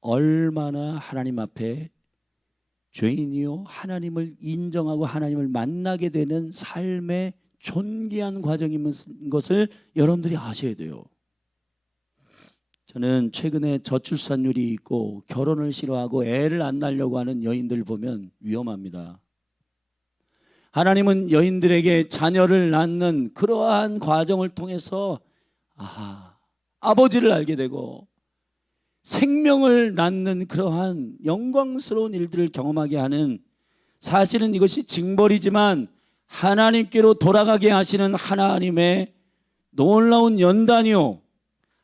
얼마나 하나님 앞에 죄인이요 하나님을 인정하고 하나님을 만나게 되는 삶의 존귀한 과정인 것을 여러분들이 아셔야 돼요. 저는 최근에 저출산율이 있고 결혼을 싫어하고 애를 안 낳으려고 하는 여인들 보면 위험합니다. 하나님은 여인들에게 자녀를 낳는 그러한 과정을 통해서 아버지를 알게 되고 생명을 낳는 그러한 영광스러운 일들을 경험하게 하는, 사실은 이것이 징벌이지만 하나님께로 돌아가게 하시는 하나님의 놀라운 연단이요,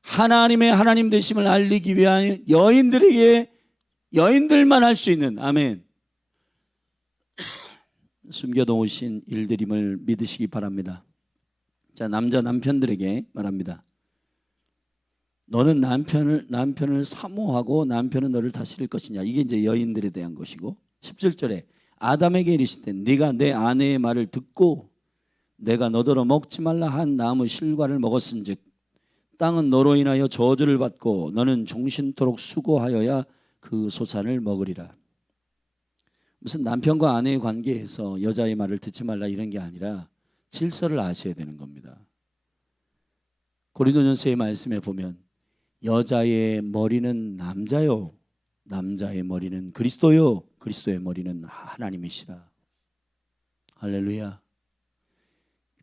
하나님의 하나님 되심을 알리기 위한 여인들에게, 여인들만 할 수 있는, 아멘, 숨겨놓으신 일들임을 믿으시기 바랍니다. 자, 남편들에게 말합니다. 너는 남편을 사모하고 남편은 너를 다스릴 것이냐. 이게 이제 여인들에 대한 것이고, 17절에 아담에게 이르시되 네가 내 아내의 말을 듣고 내가 너더러 먹지 말라 한 나무 실과를 먹었은즉 땅은 너로 인하여 저주를 받고 너는 종신토록 수고하여야 그 소산을 먹으리라. 무슨 남편과 아내의 관계에서 여자의 말을 듣지 말라 이런 게 아니라 질서를 아셔야 되는 겁니다. 고린도전서의 말씀에 보면 여자의 머리는 남자요, 남자의 머리는 그리스도요, 그리스도의 머리는 하나님이시라. 할렐루야.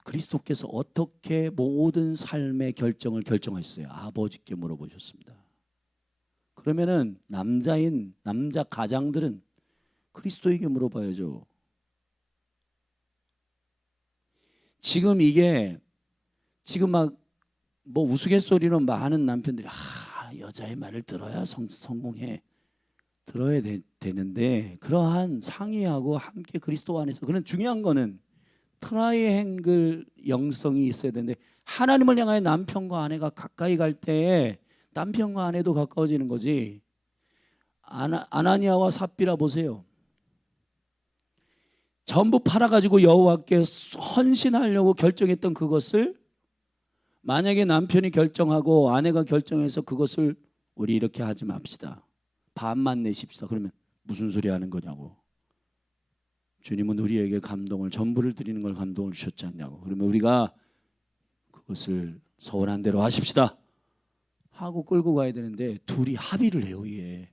그리스도께서 어떻게 모든 삶의 결정을 결정하셨어요? 아버지께 물어보셨습니다. 그러면은 남자 가장들은 그리스도에게 물어봐야죠. 지금 막 뭐 우스갯소리로 많은 남편들이 여자의 말을 들어야 성공해, 들어야 되는데, 그러한 상의하고 함께 그리스도 안에서, 그런 중요한 거는 트라이앵글 영성이 있어야 되는데, 하나님을 향하여 남편과 아내가 가까이 갈 때에 남편과 아내도 가까워지는 거지. 아나니아와 삽비라 보세요. 전부 팔아가지고 여호와께 헌신하려고 결정했던 그것을 만약에 남편이 결정하고 아내가 결정해서 그것을 우리 이렇게 하지 맙시다, 반만 내십시다, 그러면 무슨 소리 하는 거냐고. 주님은 우리에게 감동을, 전부를 드리는 걸 감동을 주셨지 않냐고. 그러면 우리가 그것을 서운한 대로 하십시다 하고 끌고 가야 되는데, 둘이 합의를 해요. 이게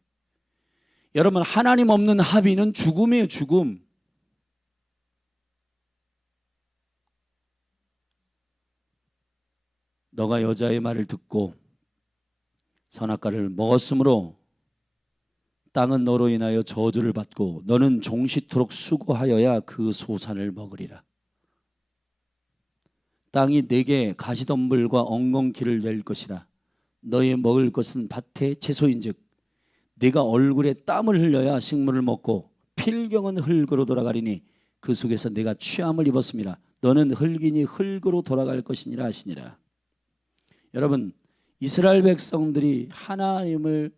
여러분, 하나님 없는 합의는 죽음이에요. 죽음. 너가 여자의 말을 듣고 선악과를 먹었으므로 땅은 너로 인하여 저주를 받고 너는 종시토록 수고하여야 그 소산을 먹으리라. 땅이 내게 가시덤불과 엉겅퀴를 낼 것이라. 너의 먹을 것은 밭의 채소인즉 네가 얼굴에 땀을 흘려야 식물을 먹고 필경은 흙으로 돌아가리니 그 속에서 네가 취함을 입었음이라. 너는 흙이니 흙으로 돌아갈 것이니라 하시니라. 여러분, 이스라엘 백성들이 하나님을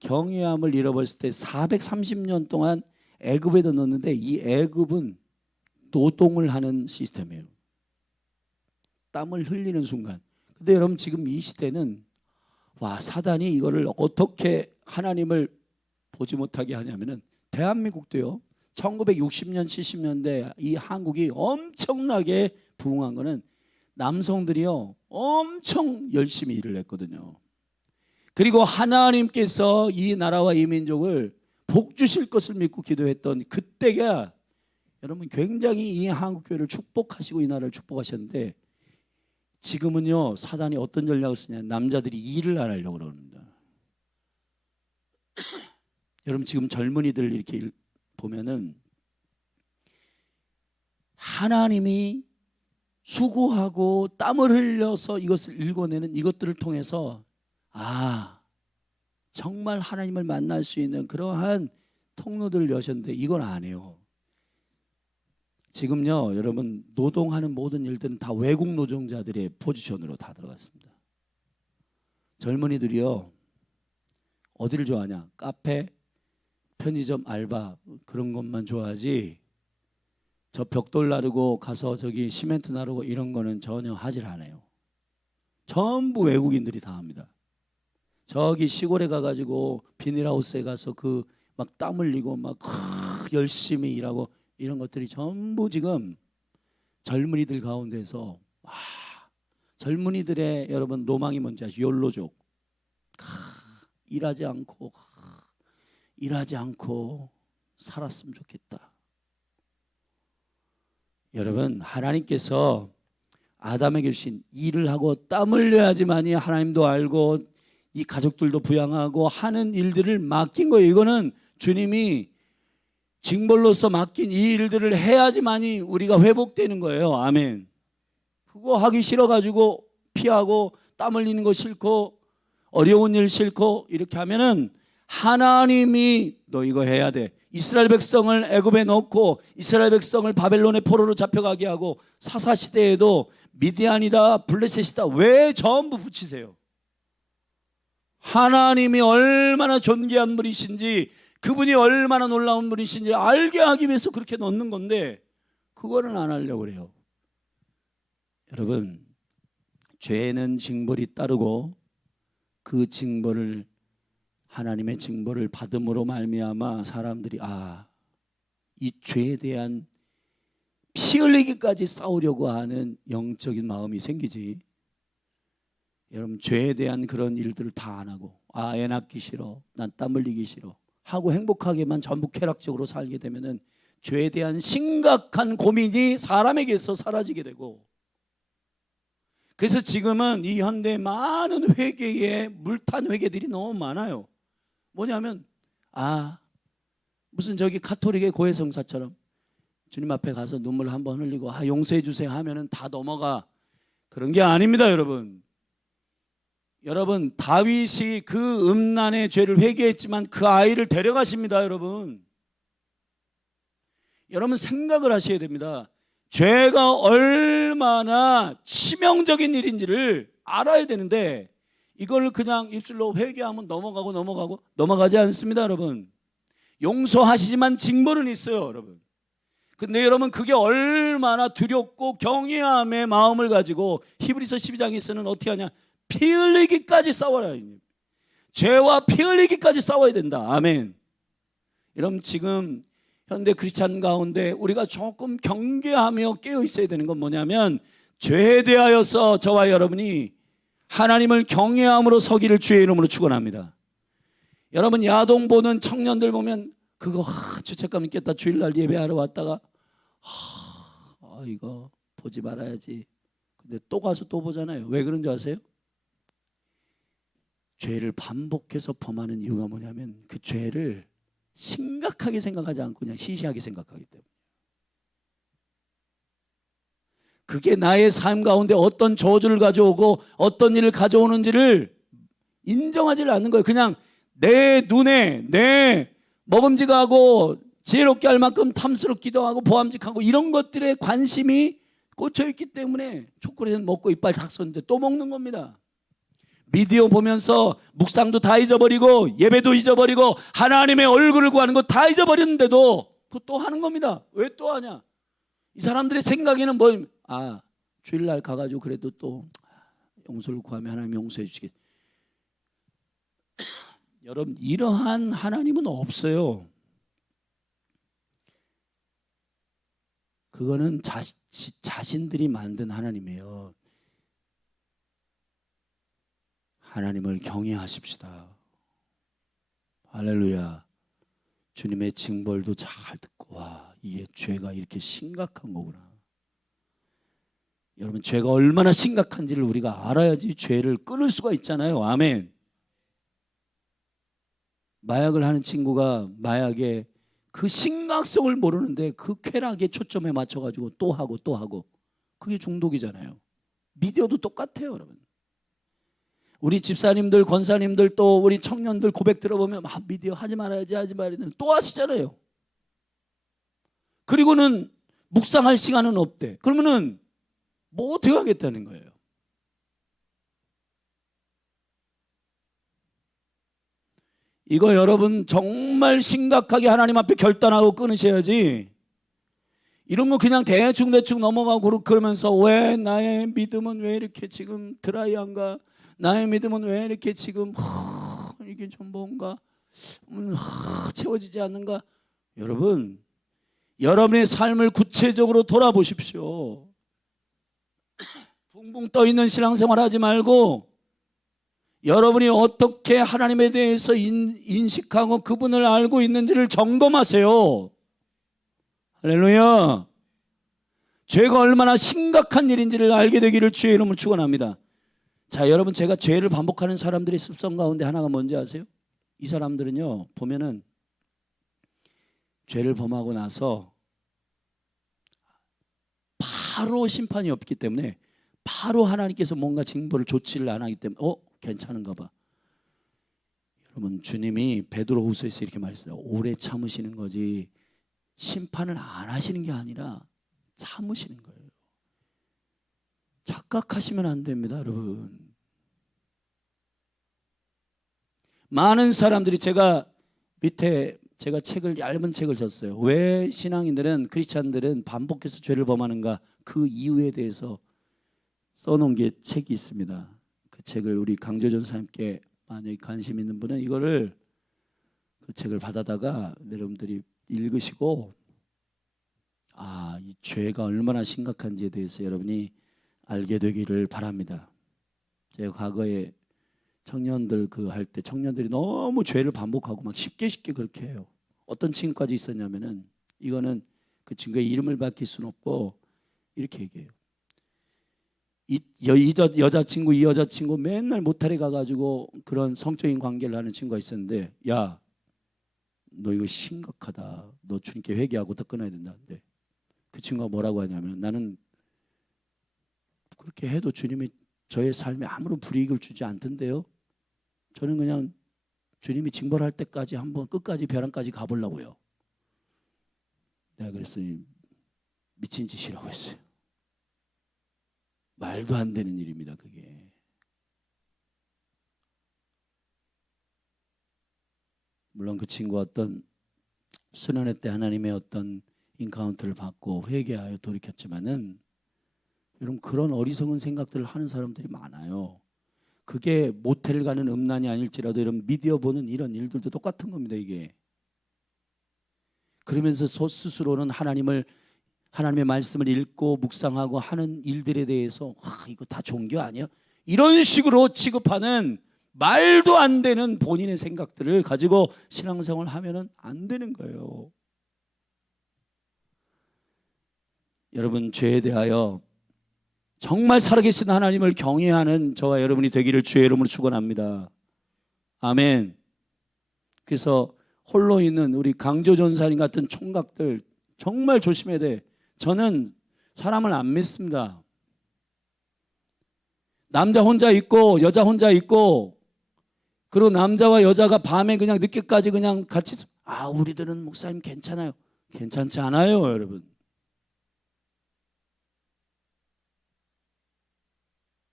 경외함을 잃어버렸을 때 430년 동안 애굽에도 넣었는데, 이 애굽은 노동을 하는 시스템이에요. 땀을 흘리는 순간. 근데 여러분, 지금 이 시대는 사단이 이거를 어떻게 하나님을 보지 못하게 하냐면은, 대한민국도요, 1960년 70년대 이 한국이 엄청나게 부흥한 거는 남성들이요 엄청 열심히 일을 했거든요. 그리고 하나님께서 이 나라와 이 민족을 복 주실 것을 믿고 기도했던 그때가, 여러분, 굉장히 이 한국교회를 축복하시고 이 나라를 축복하셨는데, 지금은요 사단이 어떤 전략을 쓰냐, 남자들이 일을 안 하려고 그럽니다. 여러분, 지금 젊은이들 이렇게 보면은 하나님이 수고하고 땀을 흘려서 이것을 읽어내는 이것들을 통해서 정말 하나님을 만날 수 있는 그러한 통로들을 여셨는데 이건 안 해요. 지금요, 여러분, 노동하는 모든 일들은 다 외국 노동자들의 포지션으로 다 들어갔습니다. 젊은이들이요, 어디를 좋아하냐? 카페, 편의점 알바, 그런 것만 좋아하지, 저 벽돌 나르고 가서 저기 시멘트 나르고 이런 거는 전혀 하질 않아요. 전부 외국인들이 다 합니다. 저기 시골에 가가지고 비닐하우스에 가서 그 막 땀 흘리고 막 열심히 일하고 이런 것들이 전부 지금 젊은이들 가운데서 젊은이들의 여러분 로망이 뭔지 아시죠? 욜로족. 일하지 않고 살았으면 좋겠다. 여러분, 하나님께서 아담에게 주신 일을 하고 땀 흘려야지만이 하나님도 알고 이 가족들도 부양하고 하는 일들을 맡긴 거예요. 이거는 주님이 징벌로서 맡긴 이 일들을 해야지만이 우리가 회복되는 거예요. 아멘. 그거 하기 싫어가지고 피하고 땀 흘리는 거 싫고 어려운 일 싫고 이렇게 하면은 하나님이 너 이거 해야 돼. 이스라엘 백성을 애굽에 넣고 이스라엘 백성을 바벨론의 포로로 잡혀가게 하고 사사시대에도 미디안이다 블레셋이다 왜 전부 붙이세요? 하나님이 얼마나 존귀한 분이신지 그분이 얼마나 놀라운 분이신지 알게 하기 위해서 그렇게 넣는 건데 그거는 안 하려고 그래요. 여러분, 죄는 징벌이 따르고 그 징벌을 하나님의 징벌을 받음으로 말미암아 사람들이 이 죄에 대한 피 흘리기까지 싸우려고 하는 영적인 마음이 생기지. 여러분, 죄에 대한 그런 일들을 다 안 하고 애 낳기 싫어, 난 땀 흘리기 싫어 하고 행복하게만 전부 쾌락적으로 살게 되면은 죄에 대한 심각한 고민이 사람에게서 사라지게 되고, 그래서 지금은 이 현대 많은 회개에 물탄 회개들이 너무 많아요. 뭐냐면 무슨 저기 카톨릭의 고해성사처럼 주님 앞에 가서 눈물 한번 흘리고 용서해 주세요 하면은 다 넘어가. 그런 게 아닙니다. 여러분 다윗이 그 음란의 죄를 회개했지만 그 아이를 데려가십니다. 여러분 생각을 하셔야 됩니다. 죄가 얼마나 치명적인 일인지를 알아야 되는데 이걸 그냥 입술로 회개하면 넘어가지 않습니다. 여러분 용서하시지만 징벌은 있어요. 여러분 근데 여러분 그게 얼마나 두렵고 경외함의 마음을 가지고 히브리서 12장에서는 어떻게 하냐, 피 흘리기까지 싸워라. 죄와 피 흘리기까지 싸워야 된다. 아멘. 여러분 지금 현대 크리스찬 가운데 우리가 조금 경계하며 깨어 있어야 되는 건 뭐냐면 죄에 대하여서 저와 여러분이 하나님을 경외함으로 서기를 주의 이름으로 축원합니다. 여러분 야동 보는 청년들 보면 그거 죄책감 있겠다. 주일날 예배하러 왔다가 이거 보지 말아야지. 근데 또 가서 또 보잖아요. 왜 그런 줄 아세요? 죄를 반복해서 범하는 이유가 뭐냐면 그 죄를 심각하게 생각하지 않고 그냥 시시하게 생각하기 때문에. 그게 나의 삶 가운데 어떤 저주를 가져오고 어떤 일을 가져오는지를 인정하지 않는 거예요. 그냥 내 눈에 내 먹음직하고 지혜롭게 할 만큼 탐스럽기도 하고 보암직하고 이런 것들에 관심이 꽂혀있기 때문에 초콜릿은 먹고 이빨 닥쳤는데 또 먹는 겁니다. 미디어 보면서 묵상도 다 잊어버리고 예배도 잊어버리고 하나님의 얼굴을 구하는 거 다 잊어버렸는데도 그거 또 하는 겁니다. 왜 또 하냐? 이 사람들의 생각에는 주일날 가가지고 그래도 또 용서를 구하면 하나님 용서해 주시겠. 여러분 이러한 하나님은 없어요. 그거는 자신들이 만든 하나님이에요. 하나님을 경외하십시다. 할렐루야. 주님의 징벌도 잘 듣고 이게 죄가 이렇게 심각한 거구나. 여러분 죄가 얼마나 심각한지를 우리가 알아야지 죄를 끊을 수가 있잖아요. 아멘. 마약을 하는 친구가 마약에 그 심각성을 모르는데 그 쾌락에 초점에 맞춰가지고 또 하고 또 하고, 그게 중독이잖아요. 미디어도 똑같아요, 여러분. 우리 집사님들, 권사님들, 또 우리 청년들 고백 들어보면 막 미디어 하지 말아야지 하지 말아야지 또 하시잖아요. 그리고는 묵상할 시간은 없대. 그러면은 뭐 어떻게 하겠다는 거예요? 이거 여러분 정말 심각하게 하나님 앞에 결단하고 끊으셔야지, 이런 거 그냥 대충 넘어가고 그러면서 왜 나의 믿음은 왜 이렇게 지금 드라이한가, 나의 믿음은 왜 이렇게 지금 이게 좀 뭔가 채워지지 않는가. 여러분, 여러분의 삶을 구체적으로 돌아보십시오. 붕붕 떠 있는 신앙생활 하지 말고 여러분이 어떻게 하나님에 대해서 인식하고 그분을 알고 있는지를 점검하세요. 할렐루야. 죄가 얼마나 심각한 일인지를 알게 되기를 주의 이름으로 축원합니다. 자, 여러분, 제가 죄를 반복하는 사람들의 습성 가운데 하나가 뭔지 아세요? 이 사람들은요, 보면은 죄를 범하고 나서 바로 심판이 없기 때문에, 바로 하나님께서 뭔가 징벌을 조치를 안 하기 때문에 괜찮은가 봐. 여러분, 주님이 베드로후서에서 이렇게 말했어요. 오래 참으시는 거지 심판을 안 하시는 게 아니라 참으시는 거예요. 착각하시면 안 됩니다, 여러분. 많은 사람들이 제가 책을, 얇은 책을 줬어요. 왜 신앙인들은, 크리스찬들은 반복해서 죄를 범하는가, 그 이유에 대해서 써놓은 게 책이 있습니다. 그 책을 우리 강조전 사님께 만약에 관심 있는 분은 그 책을 받아다가 여러분들이 읽으시고, 이 죄가 얼마나 심각한지에 대해서 여러분이 알게 되기를 바랍니다. 제가 과거에 청년들 할 때 청년들이 너무 죄를 반복하고 막 쉽게 그렇게 해요. 어떤 친구까지 있었냐면은, 이거는 그 친구의 이름을 밝힐 수는 없고 이렇게 얘기해요. 이 여자친구 맨날 모텔에 가가지고 그런 성적인 관계를 하는 친구가 있었는데, 야, 너 이거 심각하다. 너 주님께 회개하고 더 끊어야 된다는데, 그 친구가 뭐라고 하냐면, 나는 그렇게 해도 주님이 저의 삶에 아무런 불이익을 주지 않던데요. 저는 그냥 주님이 징벌할 때까지 한번 끝까지 벼랑까지 가보려고요. 내가 그랬더니 미친 짓이라고 했어요. 말도 안 되는 일입니다, 그게. 물론 그 친구가 어떤 수련회 때 하나님의 어떤 인카운트를 받고 회개하여 돌이켰지만은, 여러분, 그런 어리석은 생각들을 하는 사람들이 많아요. 그게 모텔 가는 음란이 아닐지라도 이런 미디어 보는 이런 일들도 똑같은 겁니다, 이게. 그러면서 스스로는 하나님의 말씀을 읽고 묵상하고 하는 일들에 대해서 이거 다 종교 아니야? 이런 식으로 취급하는 말도 안 되는 본인의 생각들을 가지고 신앙생활을 하면은 안 되는 거예요. 여러분, 죄에 대하여 정말 살아계신 하나님을 경외하는 저와 여러분이 되기를 주의 이름으로 축원합니다. 아멘. 그래서 홀로 있는 우리 강조전사님 같은 총각들 정말 조심해야 돼. 저는 사람을 안 믿습니다. 남자 혼자 있고 여자 혼자 있고, 그리고 남자와 여자가 밤에 그냥 늦게까지 그냥 같이 우리들은 목사님 괜찮아요. 괜찮지 않아요, 여러분.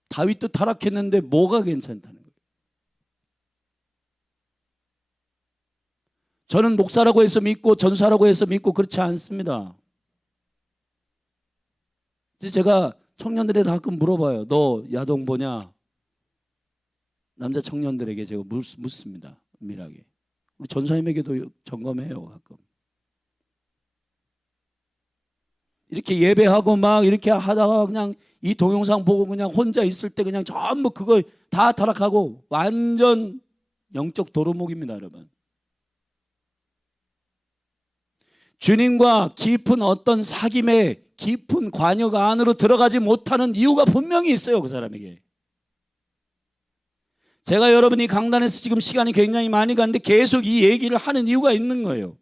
다윗도 타락했는데 뭐가 괜찮다는 거예요? 저는 목사라고 해서 믿고 전사라고 해서 믿고 그렇지 않습니다. 제가 청년들에게 가끔 물어봐요. 너 야동 보냐? 남자 청년들에게 제가 묻습니다. 은밀하게. 우리 전사님에게도 점검해요, 가끔. 이렇게 예배하고 막 이렇게 하다가 그냥 이 동영상 보고 그냥 혼자 있을 때 그냥 전부 그거 다 타락하고 완전 영적 도루묵입니다, 여러분. 주님과 깊은 어떤 사귐의 깊은 관역 안으로 들어가지 못하는 이유가 분명히 있어요, 그 사람에게. 제가 여러분이 강단에서 지금 시간이 굉장히 많이 갔는데 계속 이 얘기를 하는 이유가 있는 거예요.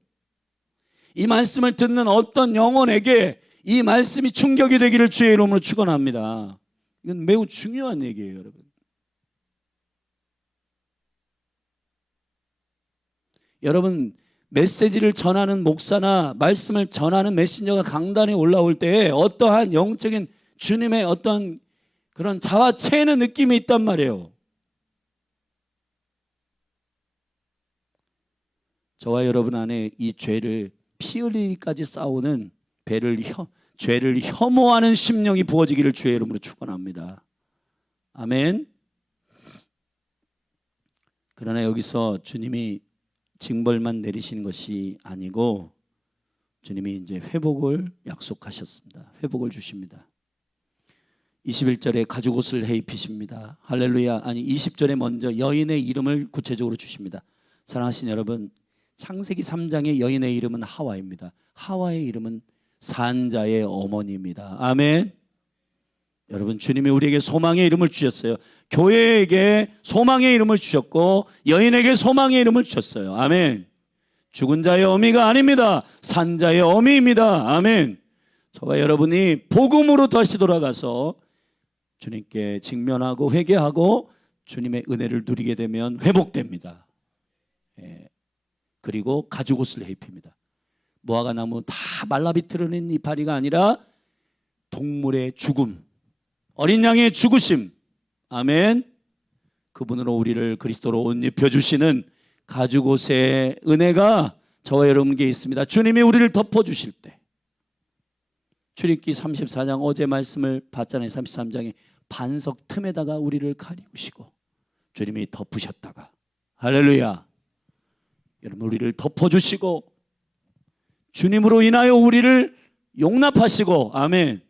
이 말씀을 듣는 어떤 영혼에게 이 말씀이 충격이 되기를 주의 이름으로 축원합니다. 이건 매우 중요한 얘기예요, 여러분. 여러분, 메시지를 전하는 목사나 말씀을 전하는 메신저가 강단에 올라올 때 어떠한 영적인 주님의 어떤 그런 자화체는 느낌이 있단 말이에요. 저와 여러분 안에 이 죄를 피 흘리기까지 싸우는 죄를 혐오하는 심령이 부어지기를 주의 이름으로 축원합니다. 아멘. 그러나 여기서 주님이 징벌만 내리시는 것이 아니고 주님이 이제 회복을 약속하셨습니다. 회복을 주십니다. 21절에 가죽옷을 해 입히십니다. 할렐루야. 아니 20절에 먼저 여인의 이름을 구체적으로 주십니다. 사랑하신 여러분, 창세기 3장의 여인의 이름은 하와입니다. 하와의 이름은 산자의 어머니입니다. 아멘. 여러분, 주님이 우리에게 소망의 이름을 주셨어요. 교회에게 소망의 이름을 주셨고 여인에게 소망의 이름을 주셨어요. 아멘. 죽은 자의 어미가 아닙니다. 산자의 어미입니다. 아멘. 저와 여러분이 복음으로 다시 돌아가서 주님께 직면하고 회개하고 주님의 은혜를 누리게 되면 회복됩니다. 그리고 가죽옷을 입힙니다. 무화과 나무 다 말라 비틀어낸 이파리가 아니라 동물의 죽음, 어린 양의 죽으심, 아멘. 그분으로 우리를 그리스도로 옷 입혀주시는 가죽옷의 은혜가 저와 여러분께 있습니다. 주님이 우리를 덮어주실 때, 출애굽기 34장 어제 말씀을 봤잖아요. 33장에 반석 틈에다가 우리를 가리우시고 주님이 덮으셨다가, 할렐루야. 여러분, 우리를 덮어주시고 주님으로 인하여 우리를 용납하시고, 아멘.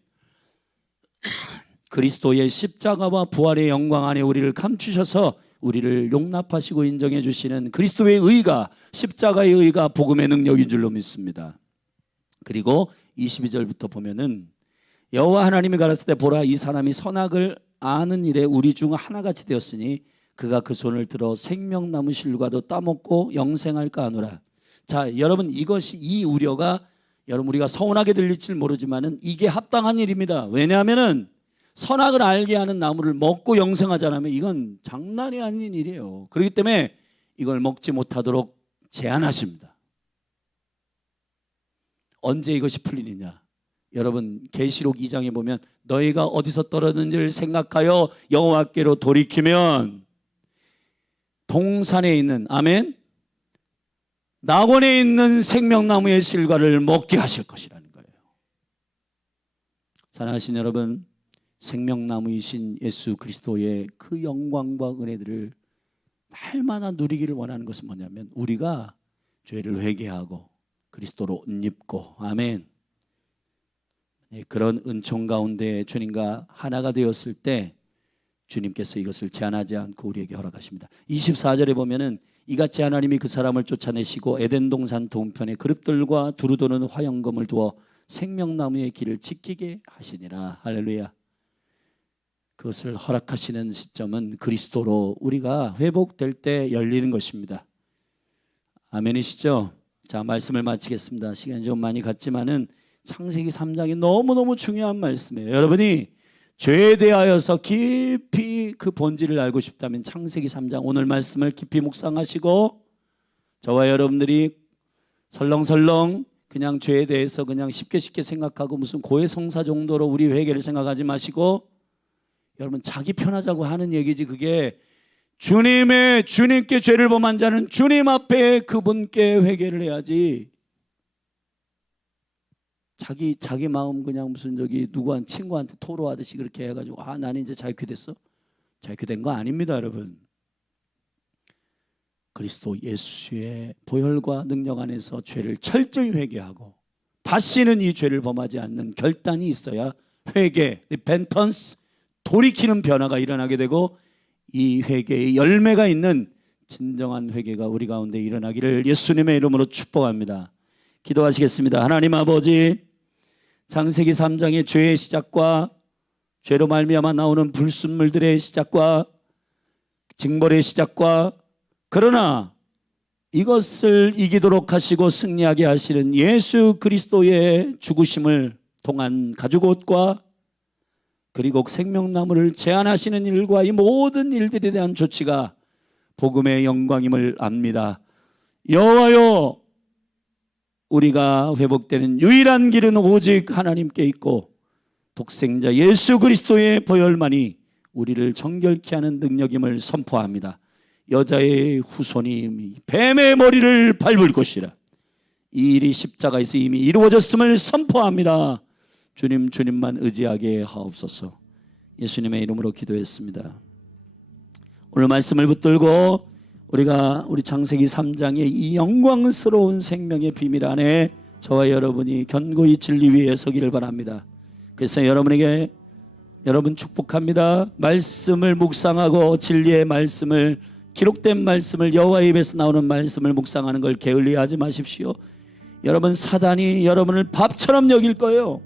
그리스도의 십자가와 부활의 영광 안에 우리를 감추셔서 우리를 용납하시고 인정해 주시는 그리스도의 의가, 십자가의 의가 복음의 능력인 줄로 믿습니다. 그리고 22절부터 보면은 여호와 하나님이 가라사대 보라, 이 사람이 선악을 아는 일에 우리 중 하나같이 되었으니 그가 그 손을 들어 생명나무 실과도 따먹고 영생할까 하노라. 자, 여러분, 이것이, 이 우려가 여러분 우리가 서운하게 들릴지 모르지만은 이게 합당한 일입니다. 왜냐하면은 선악을 알게 하는 나무를 먹고 영생하자면 이건 장난이 아닌 일이에요. 그렇기 때문에 이걸 먹지 못하도록 제한하십니다. 언제 이것이 풀리느냐? 여러분, 계시록 2장에 보면 너희가 어디서 떨어졌는지를 생각하여 여호와께로 돌이키면 동산에 있는, 아멘, 낙원에 있는 생명나무의 실과를 먹게 하실 것이라는 거예요. 사랑하신 여러분, 생명나무이신 예수 그리스도의 그 영광과 은혜들을 날마다 누리기를 원하는 것은 뭐냐면 우리가 죄를 회개하고 그리스도로 옷 입고, 아멘, 그런 은총 가운데 주님과 하나가 되었을 때 주님께서 이것을 제한하지 않고 우리에게 허락하십니다. 24절에 보면은 이같이 하나님이 그 사람을 쫓아내시고 에덴 동산 동편에 그룹들과 두루도는 화영검을 두어 생명나무의 길을 지키게 하시니라. 할렐루야. 그것을 허락하시는 시점은 그리스도로 우리가 회복될 때 열리는 것입니다. 아멘이시죠? 자, 말씀을 마치겠습니다. 시간이 좀 많이 갔지만은 창세기 3장이 너무너무 중요한 말씀이에요. 여러분이 죄에 대하여서 깊이 그 본질을 알고 싶다면 창세기 3장 오늘 말씀을 깊이 묵상하시고, 저와 여러분들이 설렁설렁 그냥 죄에 대해서 그냥 쉽게 생각하고 무슨 고해성사 정도로 우리 회개를 생각하지 마시고, 여러분, 자기 편하자고 하는 얘기지, 그게 주님께 죄를 범한 자는 주님 앞에 그분께 회개를 해야지, 자기 마음 그냥 무슨 누구한 친구한테 토로하듯이 그렇게 해가지고 나는 이제 자유케됐어, 자유케된 거 아닙니다. 여러분, 그리스도 예수의 보혈과 능력 안에서 죄를 철저히 회개하고 다시는 이 죄를 범하지 않는 결단이 있어야 회개, 리펜턴스, 돌이키는 변화가 일어나게 되고 이 회개의 열매가 있는 진정한 회개가 우리 가운데 일어나기를 예수님의 이름으로 축복합니다. 기도하시겠습니다. 하나님 아버지, 창세기 3장의 죄의 시작과 죄로 말미암아 나오는 불순물들의 시작과 징벌의 시작과, 그러나 이것을 이기도록 하시고 승리하게 하시는 예수 그리스도의 죽으심을 통한 가죽옷과 그리고 생명나무를 제한하시는 일과 이 모든 일들에 대한 조치가 복음의 영광임을 압니다. 여호와여, 우리가 회복되는 유일한 길은 오직 하나님께 있고 독생자 예수 그리스도의 보혈만이 우리를 정결케 하는 능력임을 선포합니다. 여자의 후손이 뱀의 머리를 밟을 것이라. 이 일이 십자가에서 이미 이루어졌음을 선포합니다. 주님, 주님만 의지하게 하옵소서. 예수님의 이름으로 기도했습니다. 오늘 말씀을 붙들고 우리 창세기 3장의 이 영광스러운 생명의 비밀 안에 저와 여러분이 견고히 진리 위에 서기를 바랍니다. 그래서 여러분 축복합니다. 말씀을 묵상하고 진리의 말씀을, 기록된 말씀을, 여호와의 입에서 나오는 말씀을 묵상하는 걸 게을리하지 마십시오. 여러분, 사단이 여러분을 밥처럼 여길 거예요.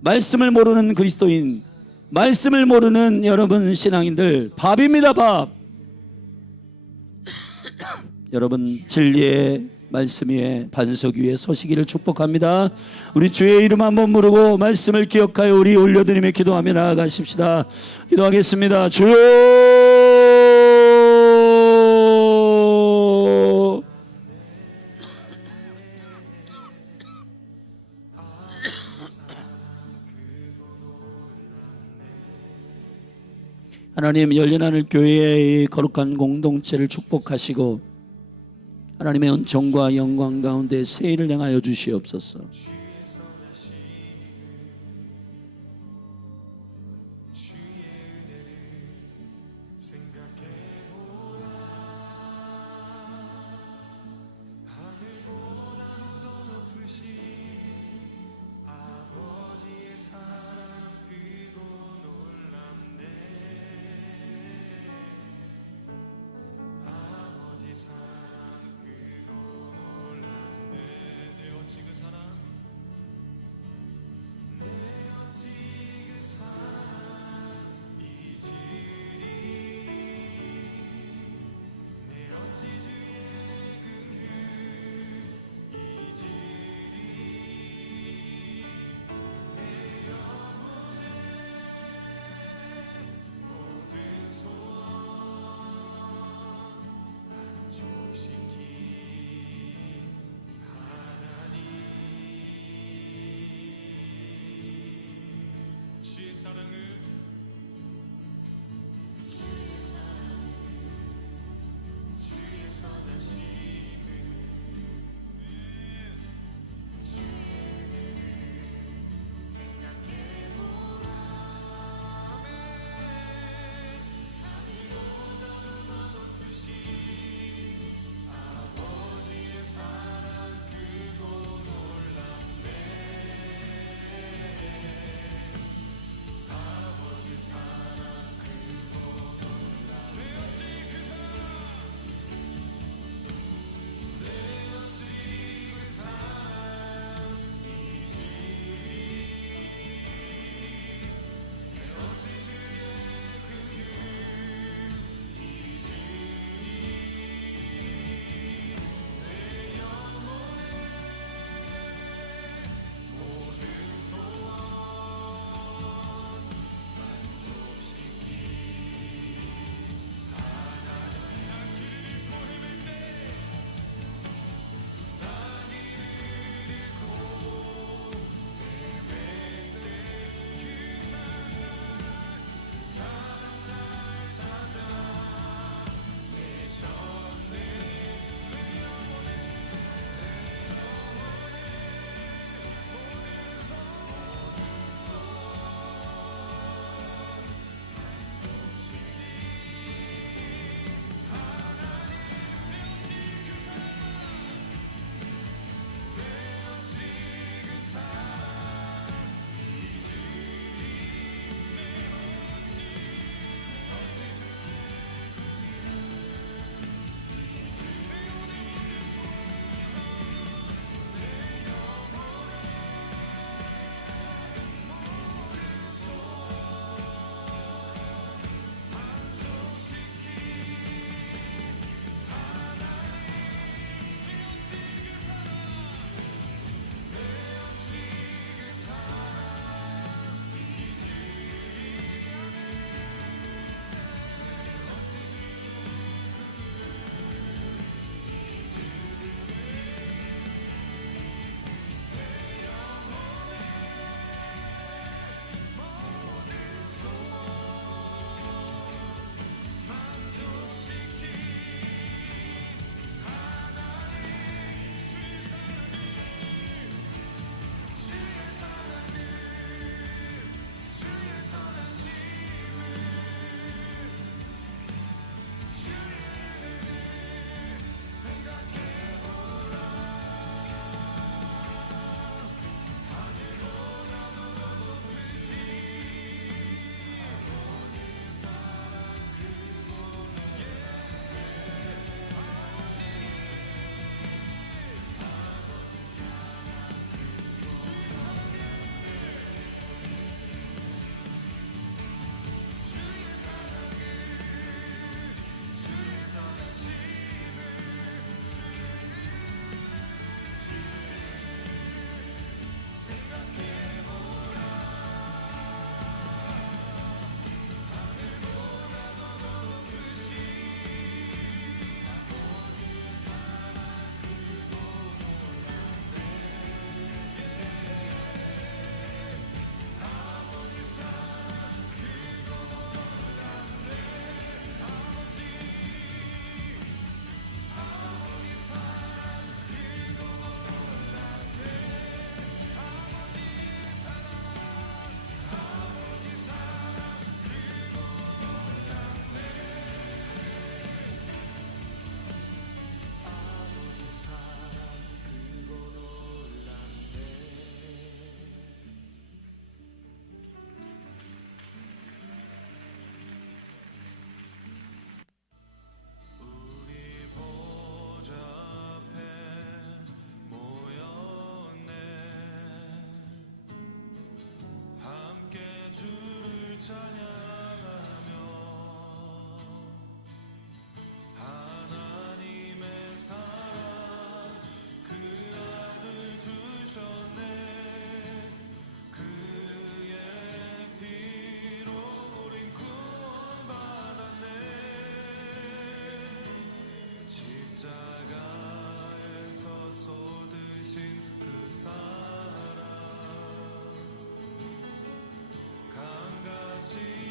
말씀을 모르는 그리스도인, 말씀을 모르는 여러분 신앙인들 밥입니다. 밥. 여러분 진리의 말씀 위에, 반석 위에 서시기를 축복합니다. 우리 주의 이름 한번 부르고 말씀을 기억하여 우리 올려드리며 기도하며 나아가십시다. 기도하겠습니다. 주여, 하나님, 열린 하늘 교회의 거룩한 공동체를 축복하시고 하나님의 은총과 영광 가운데 세일을 행하여 주시옵소서. 찬양하며 하나님의 사랑 그 아들 주셨네. 그의 피로 우린 구원받았네. 십자가에서 쏟으신 그 사랑 강같이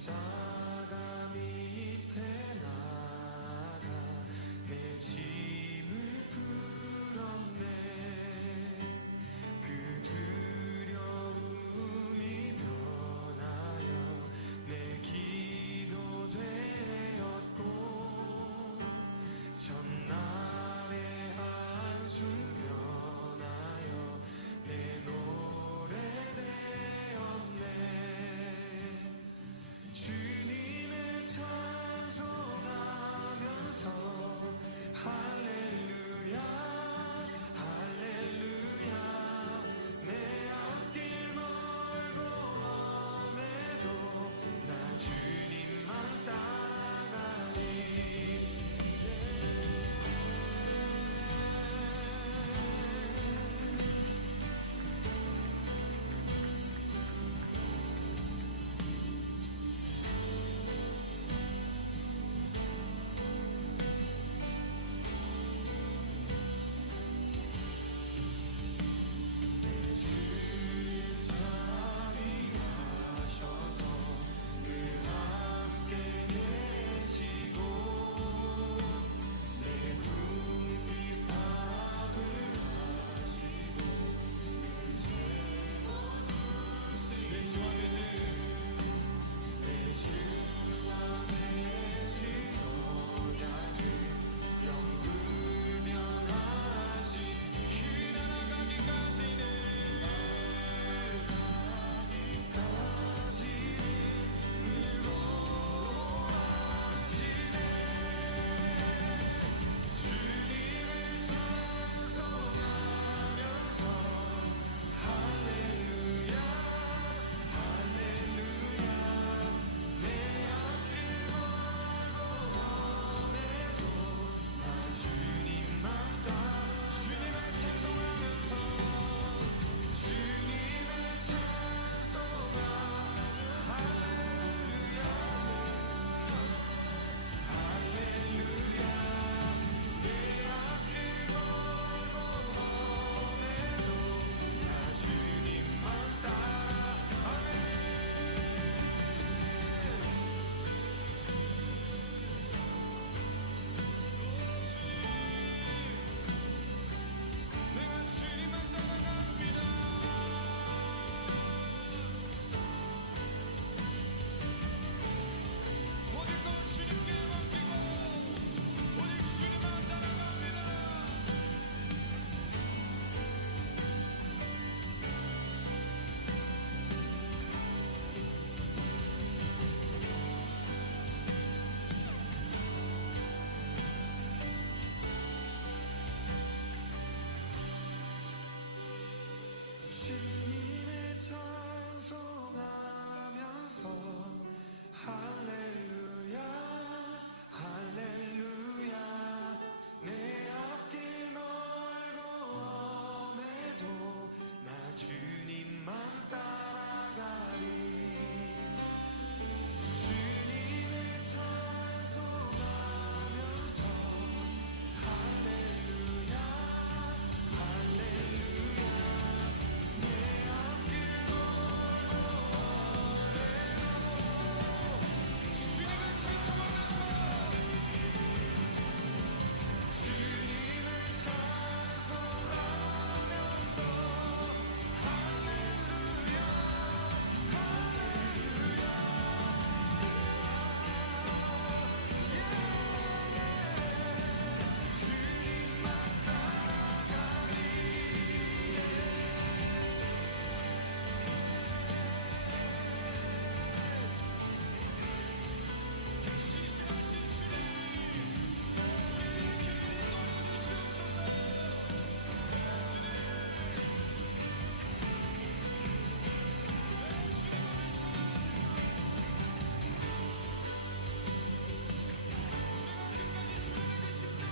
십자가 밑에 나가 내 짐을 풀었네. 그 두려움이 변하여 내 기도 되었고 전날의 한숨 변하여 내 노래 되었네. 주님을 찬송하면서